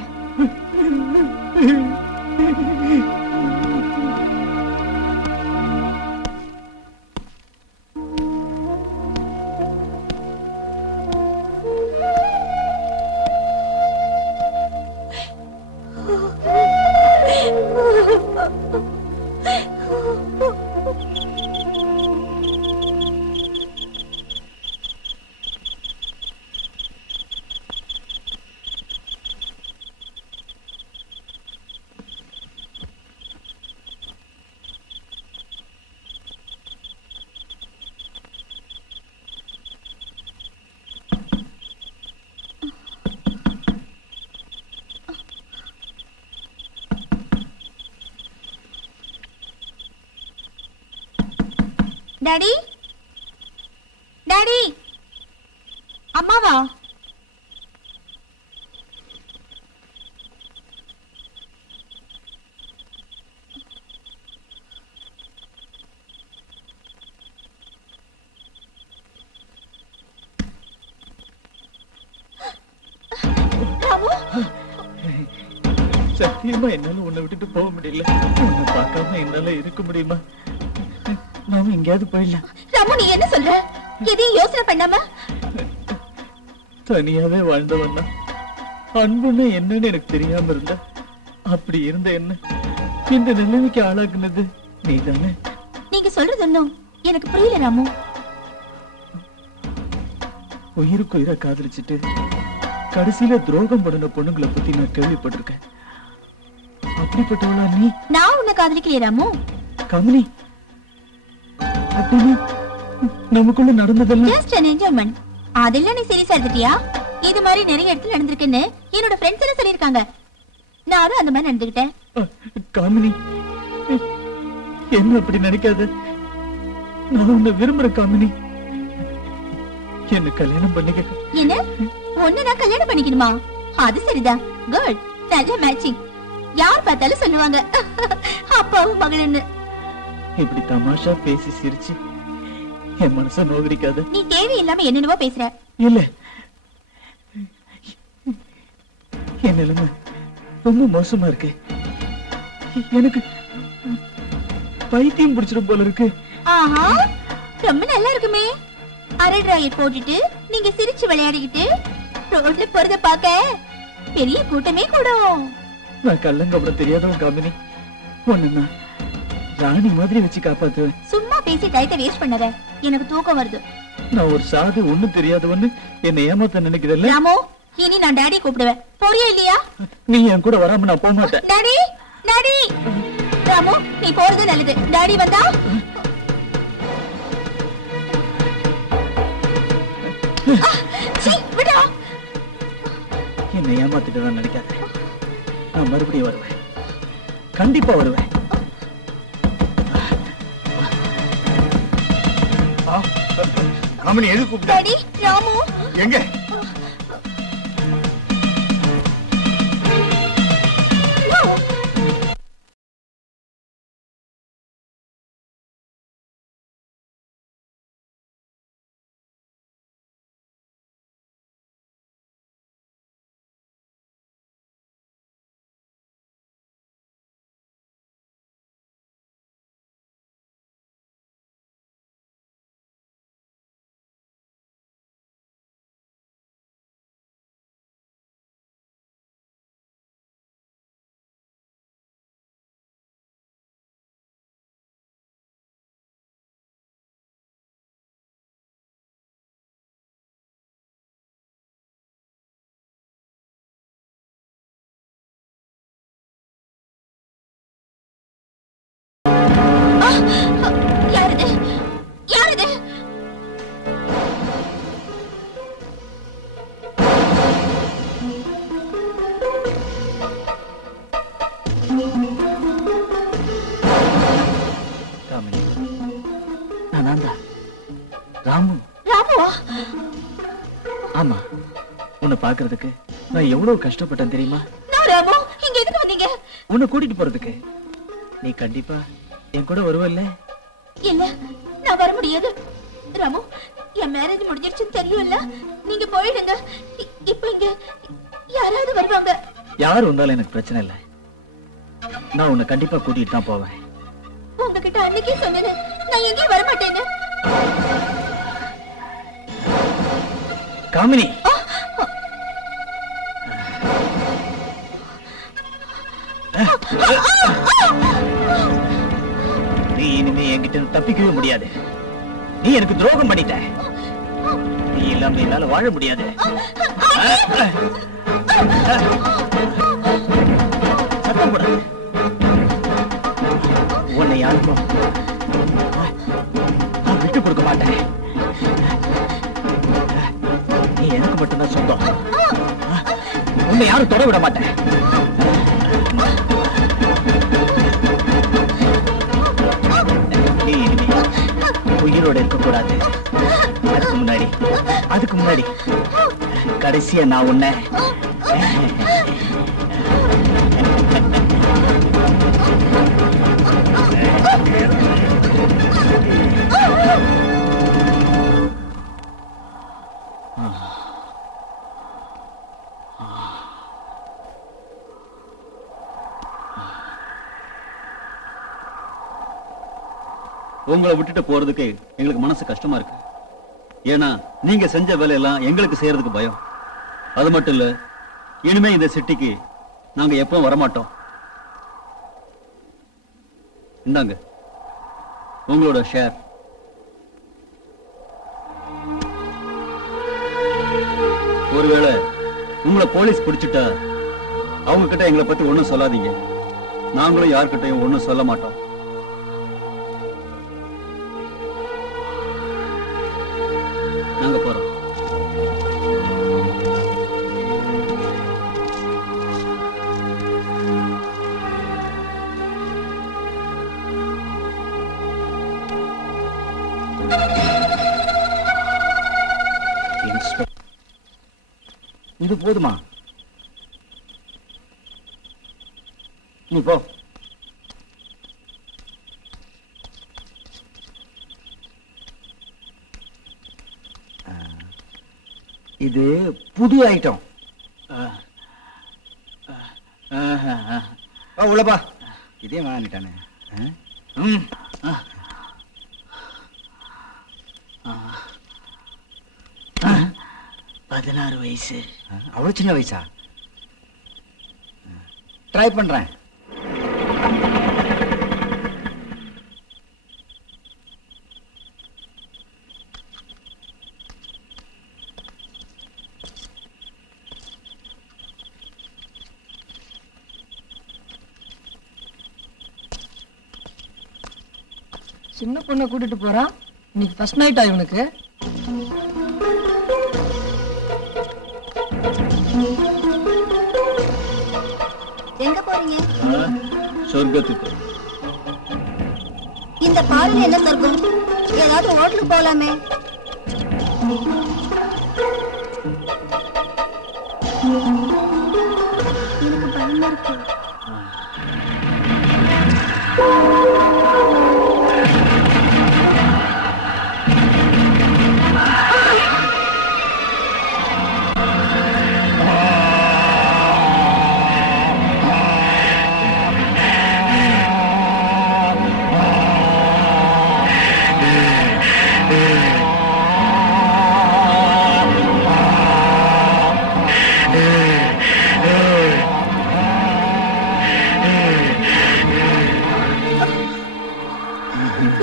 டாடி, டாடி, அம்மாவா? சத்தியமா என்னால உன்னை விட்டுட்டு போக முடியல. உன்னை பார்க்காம என்னால இருக்க முடியுமா? நாம எங்கேயாவது போயிடலாம். ராமு, நீ என்ன சொல்ற? எதையும் யோசனை பண்ணாம தனியாவே வாழ்ந்தவன்னா அன்புன்னு என்னன்னு எனக்கு தெரியாம இருந்த. அப்படி இருந்த என்ன இந்த நிலைமைக்கு ஆளாக்குனது நீதானே. நீங்க சொல்றது இன்னும் எனக்கு புரியல ராமு. உயிருக்கு உயிரை காதலிச்சுட்டு கடைசியில துரோகம் பண்ணின பொண்ணுங்களை பத்தி நான் கேள்விப்பட்டிருக்கேன். அப்படிப்பட்டவளா நீ? நான் உன்னை காதலிக்கலையே ராமு. கமலி, அப்படின்னு நமக்குள்ள நடந்ததெல்லாம் just an enjoyment. அதெல்லாம் நீ சீரியஸா எடுத்துட்டியா? இது மாதிரி நிறைய இடத்துல நடந்திருக்குன்னு என்னோட ஃப்ரெண்ட்ஸ் எல்லாம் சொல்லிருக்காங்க. நானும் அந்த மாதிரி நடந்துக்கிட்டேன். காமினி, என்ன அப்படி நினைக்காத. நான் உன்னை விரும்புற காமினி. என்ன கல்யாணம் பண்ணிக்க. என்ன? ஒன்னு நான் கல்யாணம் பண்ணிக்கணுமா? அது சரிதான். குட், நல்ல மேட்சிங். யார் பார்த்தாலும் சொல்லுவாங்க அப்பாவும் மகளுன்னு. இப்படி தமாஷா பேசி சிரிச்சு என் மனச நோகடிக்காத. நீ தேவையில்லாம என்னென்னவோ பேசுற. இல்ல, என் நிலைமை ரொம்ப மோசமா இருக்கு. எனக்கு பைத்தியம் பிடிச்சிடும் போல இருக்கு. ஆஹா, ரொம்ப நல்லா இருக்குமே. அரை டிராயர் போட்டுட்டு நீங்க சிரிச்சு விளையாடிக்கிட்டு ரோட்ல போறத பாக்க பெரிய கூட்டமே கூடும். நான் கள்ளங்கப்படம் தெரியாதவன் காமினி. ஒண்ணுன்னா ராணி மாதிரி வச்சு காப்பாத்துவேன். சும்மா பேசி டயத்தை வேஸ்ட் பண்ணாத. எனக்கு தூக்கம் வருது. நான் ஒரு சாது ஒண்ணும் தெரியாதவன்னு என்ன ஏமாத்த நினைக்கிறல்ல. ராமு, இனி நான் டாடி கூப்பிடுவேன். போறியா இல்லையா? நீ என் கூட வராம நான் போக மாட்டேன். Daddy, daddy. ராமு, நீ போறது நல்லது. டாடி வந்தா விடா. என்னை ஏமாத்திட்டு நினைக்காத. நான் மறுபடியும் வருவேன். கண்டிப்பா வருவேன். காமினி, எது கூப்பிட்ட? டாடி, ராமு எங்க? நான் தான் ராமு. ராமுவா? ஆமா, உன்னை பாக்குறதுக்கு நான் எவ்வளவு கஷ்டப்பட்டேன் தெரியுமா? நான் ராமு, இங்க எதுக்கு வந்தீங்க? உன்னை கூட்டிட்டு போறதுக்கு. நீ கண்டிப்பா என் கூட வருவல்ல? இல்ல, நான் வர முடியாது. ராமு, என் மேரேஜ் முடிஞ்சிருச்சுன்னு தெரியும்ல, நீங்க போயிடுங்க. இப்ப இங்க யாராவது வருவாங்க. யார் வந்தாலும் எனக்கு பிரச்சனை இல்லை. நான் உன்னை கண்டிப்பா கூட்டிட்டு தான் போவேன். உங்ககிட்ட அன்னைக்கே சொன்னேன், நான் எங்கேயும் வர மாட்டேன்னு. காமினி, நீ இனிமே என்கிட்ட தப்பிக்கவே முடியாது. நீ எனக்கு துரோகம் பண்ணிட்ட. நீ இல்லாம என்னால வாழ முடியாது. சத்தம் போடாது. உன்னை யாருக்கும் நான் விட்டு கொடுக்க மாட்டேன். நீ எனக்கு மட்டும்தான் சொந்தம். உன்னை யாரும் தொட விட மாட்டேன். நீ உயிரோட இருக்கக்கூடாது. அதுக்கு முன்னாடி கடைசியா நான் உன்னை உங்களை விட்டுட்டு போறதுக்கு எங்களுக்கு மனசு கஷ்டமா இருக்கு. ஏன்னா நீங்க செஞ்ச வேலையெல்லாம் எங்களுக்கு செய்யறதுக்கு பயம். அது மட்டும் இல்ல, இனிமே இந்த சிட்டிக்கு நாங்க எப்பவும் வரமாட்டோம். இந்தாங்க உங்களோட ஷேர். ஒருவேளை உங்களை போலீஸ் பிடிச்சிட்டா அவங்க கிட்ட எங்களை பத்தி ஒண்ணும் சொல்லாதீங்க. நாங்களும் யார்கிட்டையும் ஒண்ணும் சொல்ல மாட்டோம். நாங்க போறோம். இது போதுமா? நீ போ. இது புது ஐட்டம். உள்ளப்பா, இதே வாங்கிட்டானே. 16 வயசு. அவ்வளவு சின்ன வயசா? ட்ரை பண்றேன். சின்ன பொண்ணை கூட்டிட்டு போறான். இன்னைக்கு ஃபர்ஸ்ட் நைட்டா இவனுக்கு? எங்க போறீங்க? சொர்க்கத்துக்கு. இந்த பாலில் என்ன சொர்க்கம்? ஏதாவது ஹோட்டலுக்கு போலாமே. எனக்கு பயமா இருக்கு.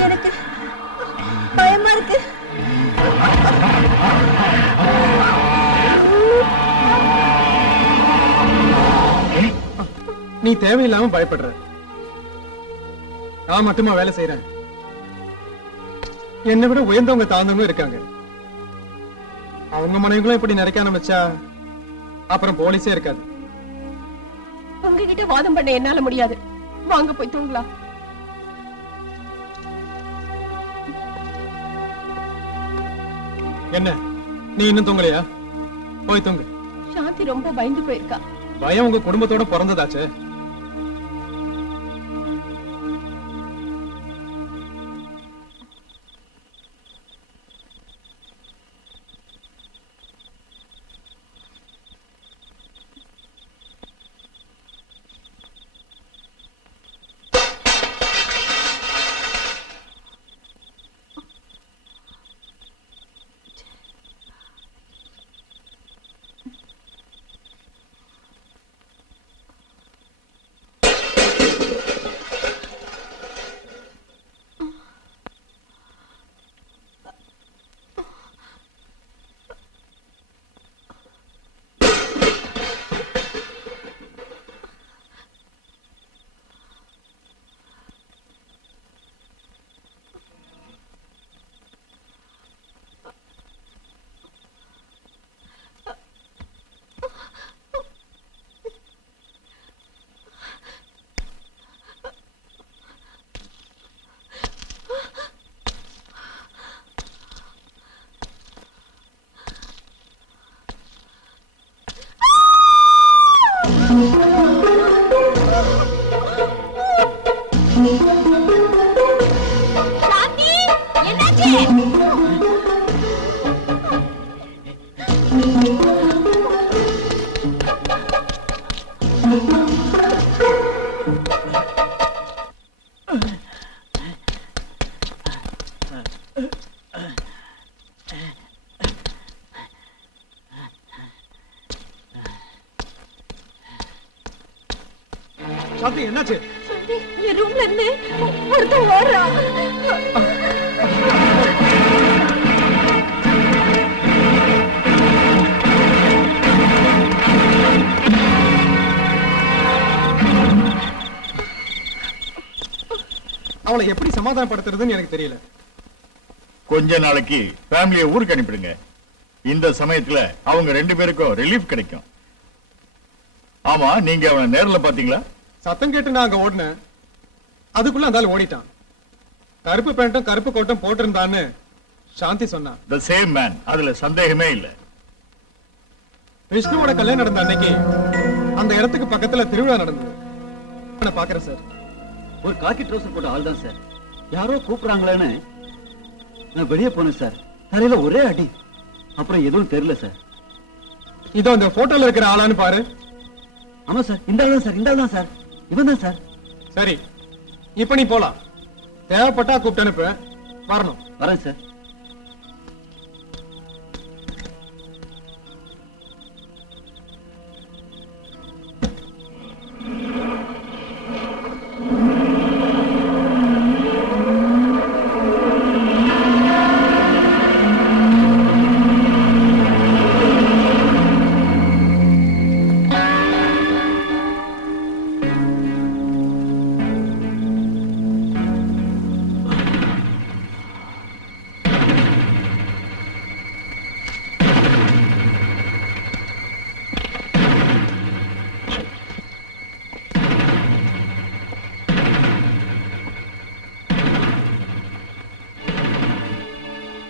எனக்கு பயமா இருக்கு. நீ தேவையில்லாம பயப்படுற. நான் மட்டுமா வேலை செய்யறேன்? என்னை விட உயர்ந்தவங்க தாழ்ந்தவங்க இருக்காங்க. அவங்க மனைவிகளும் இப்படி நினைக்க ஆரம்பிச்சா அப்புறம் போலீஸே இருக்காது. உங்ககிட்ட வாதம் பண்ண என்னால முடியாது. வாங்க போய் தூங்கலாம். என்ன நீ இன்னும் தூங்கலையா? போய் தூங்கு. சாந்தி ரொம்ப பயந்து போயிருக்கா. பயம் உங்க குடும்பத்தோட பிறந்ததாச்சே. சாந்தி என்னாச்சு? என் ரூம்ல இருந்து ஒருத்தன் ஓடுறான். அவளை எப்படி சமாதானப்படுத்துறதுன்னு எனக்கு தெரியல. கொஞ்ச நாளைக்கு ஃபேமிலியை ஊருக்கு அனுப்பிடுங்க. இந்த சமயத்துல அவங்க 2 பேருக்கும் ரிலீஃப் கிடைக்கும். ஆமா, நீங்க அவனை நேர்ல பாத்தீங்களா? சத்தம் கேட்டு நான் அங்க ஓடினேன். அதுக்குள்ள அந்த ஆள் ஓடிட்டான். கருப்பு பேண்ட்டும் கருப்பு கோட்டும் போட்டிருந்தான்னு சாந்தி சொன்னா. The same man, அதுல சந்தேகமே இல்ல. விஷ்ணுவோட கல்யாணம் நடந்த அன்னைக்கு அந்த இடத்துக்கு பக்கத்துல திருவிழா நடந்தது. நான் பாக்குறேன் சார். ஒரு காக்கி ட்ரவுசர் போட்ட ஆள் தான் சார். யாரோ கூப்பிடுறாங்களேன்னு நான் வெளியே போனேன் சார். தலையில ஒரே அடி. அப்புறம் எதுவும் தெரியல சார். இதோ இந்த போட்டோல இருக்கிற ஆளான்னு பாரு. ஆமா சார், இந்த ஆள் தான் சார். இந்த ஆள் தான் சார். இவன் தான் சார். சரி, இப்ப நீ போலாம். தேவைப்பட்டா கூப்பிட்டு அனுப்பு. வரணும். வரேன் சார்.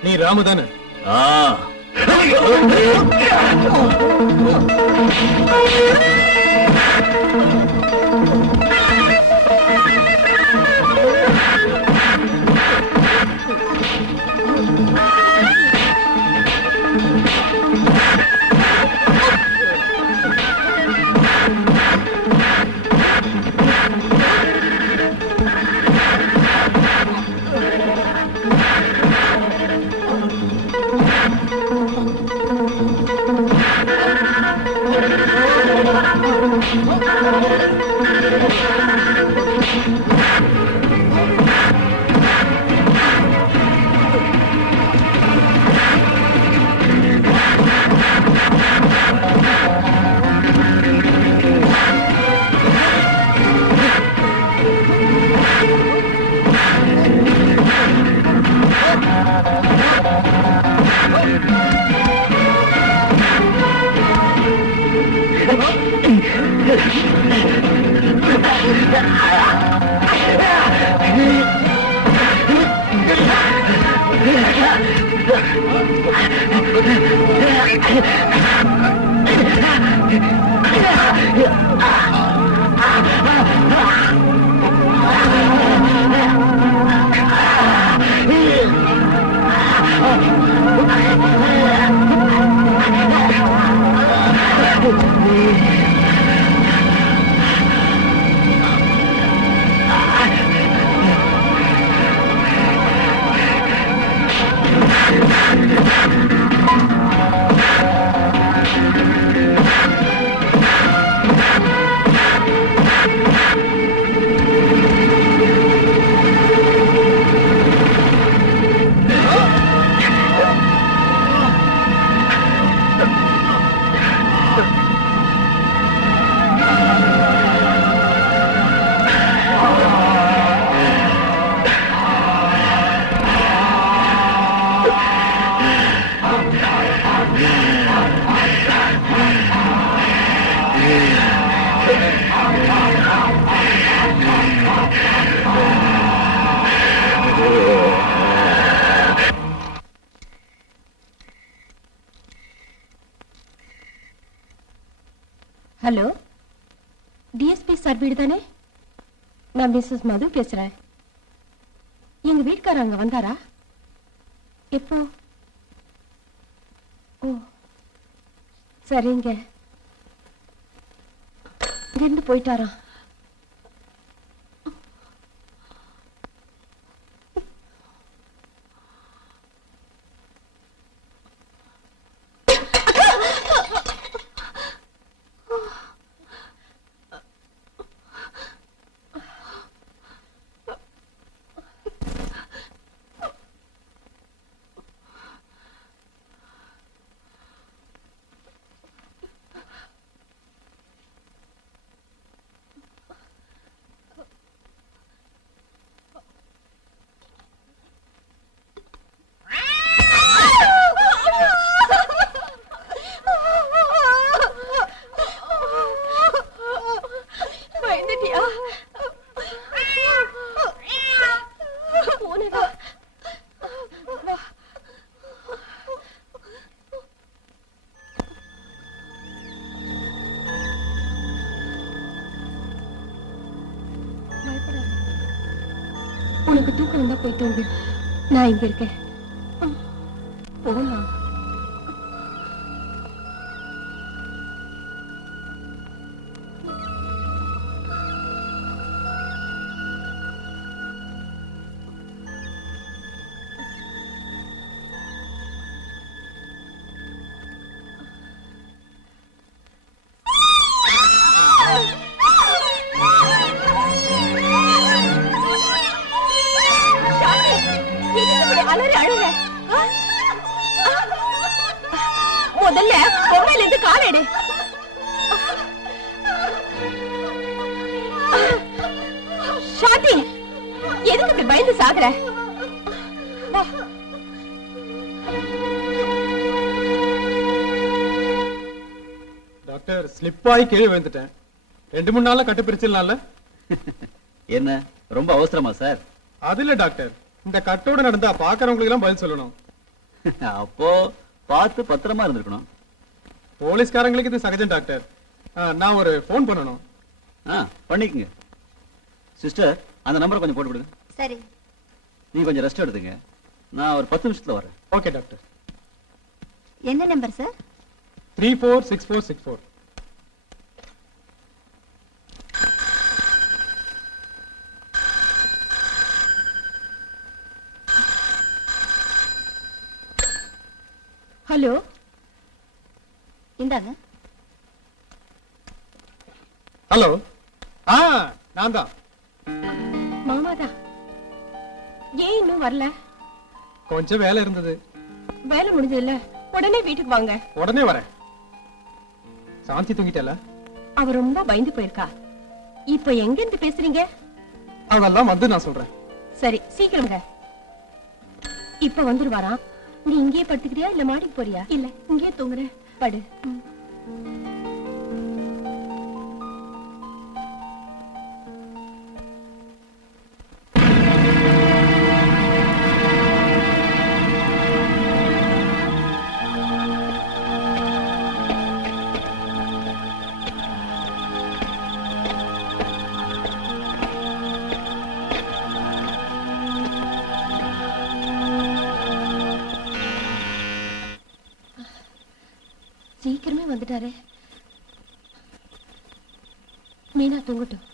நீ ராமு தானே? ஹலோ, டிஎஸ்பி சார் வீடு தானே? நான் மிஸ்ஸஸ் மது பேசுறேன். எங்க வீட்டுக்காரர் அங்க வந்தாரா? எப்போ? ஓ சரிங்க, இங்கிருந்து போயிட்டாரா? உனக்கு தூக்கம் வந்தா போய் தூங்கு, நான் இங்க இருக்கேன். போலாம். முதல்ல பொம்மையில இருந்து காலெடு. சாந்தி, எதுக்கு இப்படி பயந்து சாகுற? டாக்டர், ஸ்லிப்பாயி கீழே விழுந்துட்டேன். 2-3 நாள்ல கட்டு பிரிச்சிடலாம்ல? என்ன ரொம்ப அவசரமா சார்? அது இல்ல டாக்டர், இந்த கட்டோட நடந்தா பாக்குறவங்களுக்கு எல்லாம் பதில் சொல்லணும். அப்போ பார்த்து பத்திரமா இருந்திருக்கணும். போலீஸ்காரங்களுக்கு இது சகஜம் டாக்டர். நான் ஒரு போன் பண்ணணும். பண்ணிக்கங்க. சிஸ்டர், அந்த நம்பரை கொஞ்சம் போட்டு விடுங்க. சரி. நீ கொஞ்சம் ரெஸ்ட் எடுத்துங்க, நான் ஒரு 10 நிமிஷத்துல வரேன். Okay doctor. என்ன நம்பர் சார்? 346464. ஹலோ, இந்தாங்க. ஹலோ, நான் தான். மாமாதான். ஏன் இன்னும் வரல? கொஞ்சம் வேலை இருந்தது. வேலை முடிஞ்சதுல உடனே வீட்டுக்கு வாங்க. உடனே வரேன். சாந்தி தூங்கிட்டல? அவ ரொம்ப பயந்து போயிருக்கா. இப்ப எங்க இருந்து பேசுறீங்க? அதெல்லாம் வந்து நான் சொல்றேன். சரி, சீக்கிரம்ங்க. இப்ப வந்துருவாரா? நீ இங்கேயே படுத்துக்கிறியா இல்ல மாடிக்கு போறியா? இல்ல, இங்கேயே தூங்குறேன். படு. சீக்கிரமே வந்துட்டாரு. மீனா தூங்கட்டும்.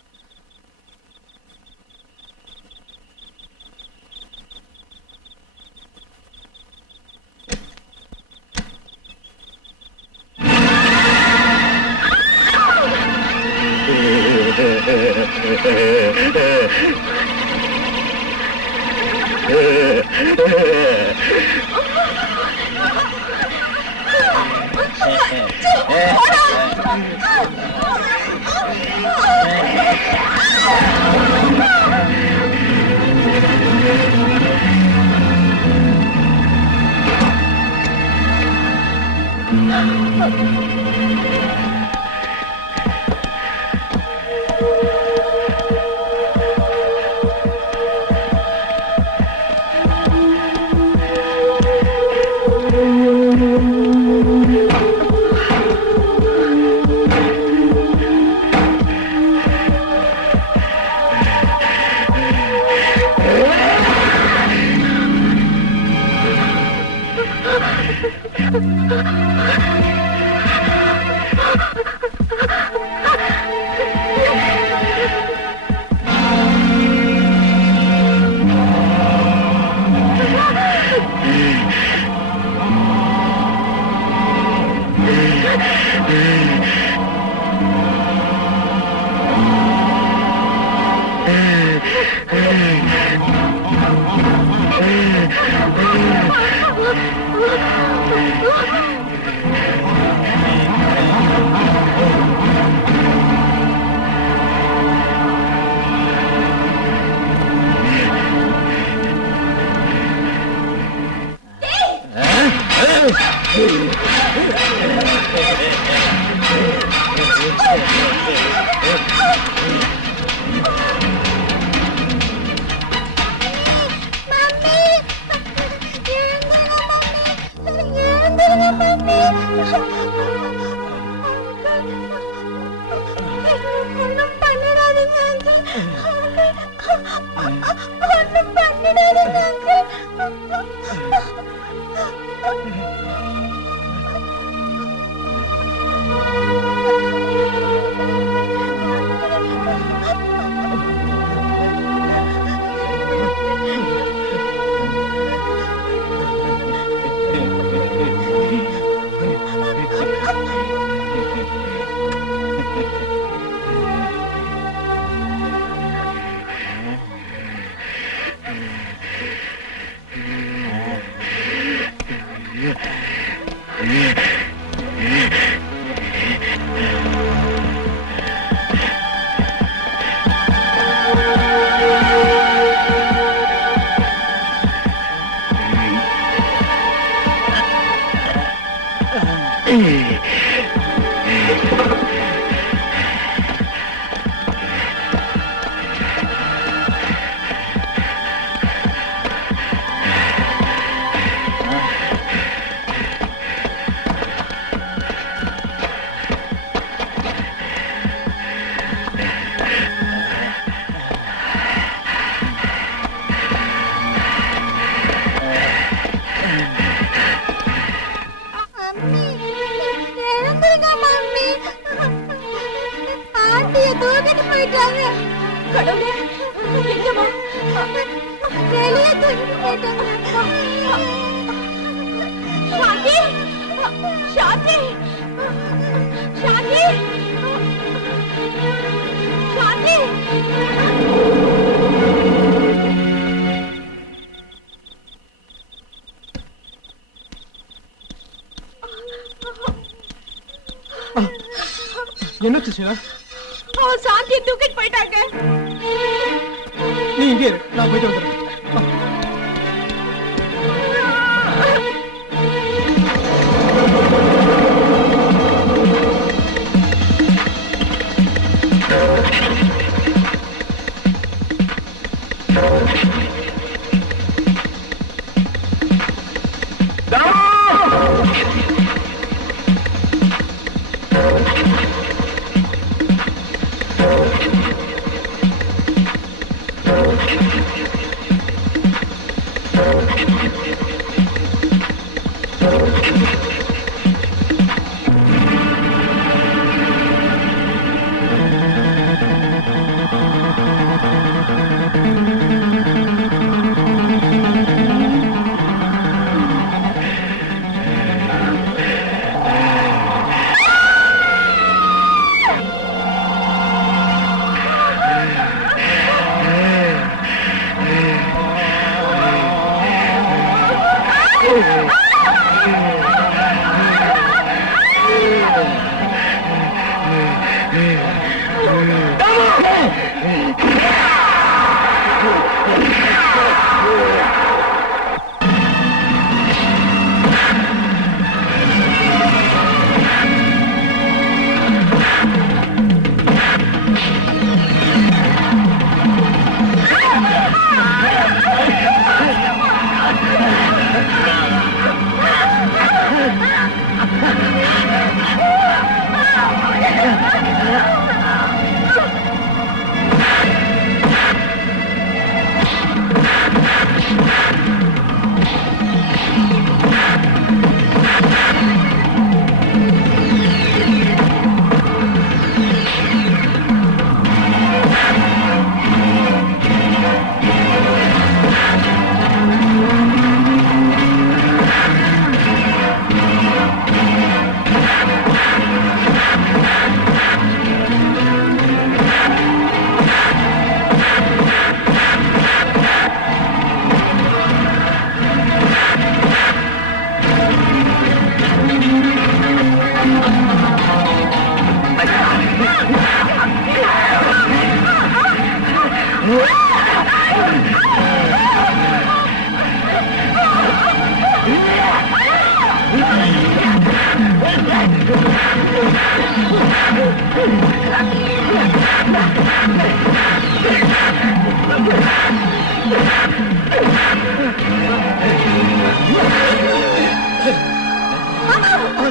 என்னாச்சு சிவா? அவன் சாந்தியை தூக்கிட்டு போயிட்டாங்க. நீ இங்கே இரு, நான் போயிட்டு வந்துடுறேன்.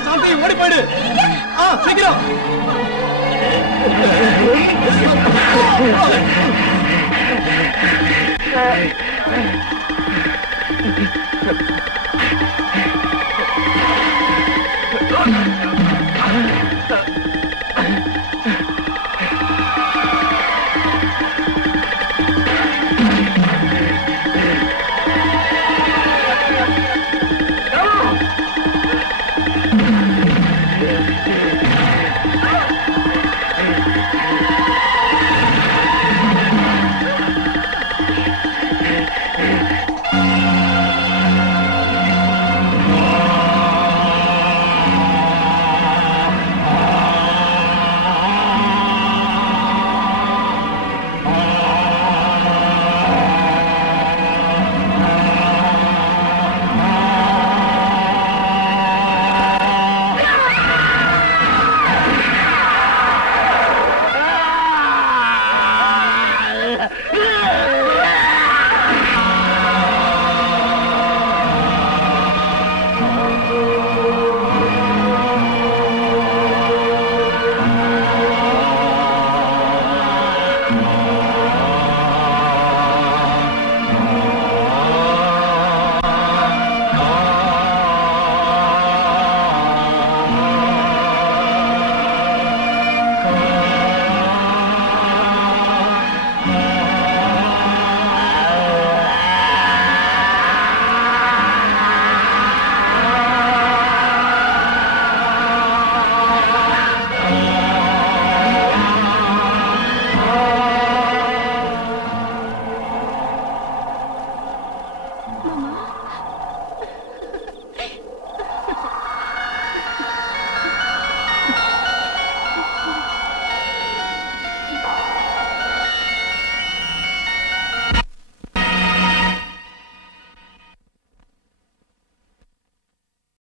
சாந்தி ஓடி போயிடு. சீக்கிரம்.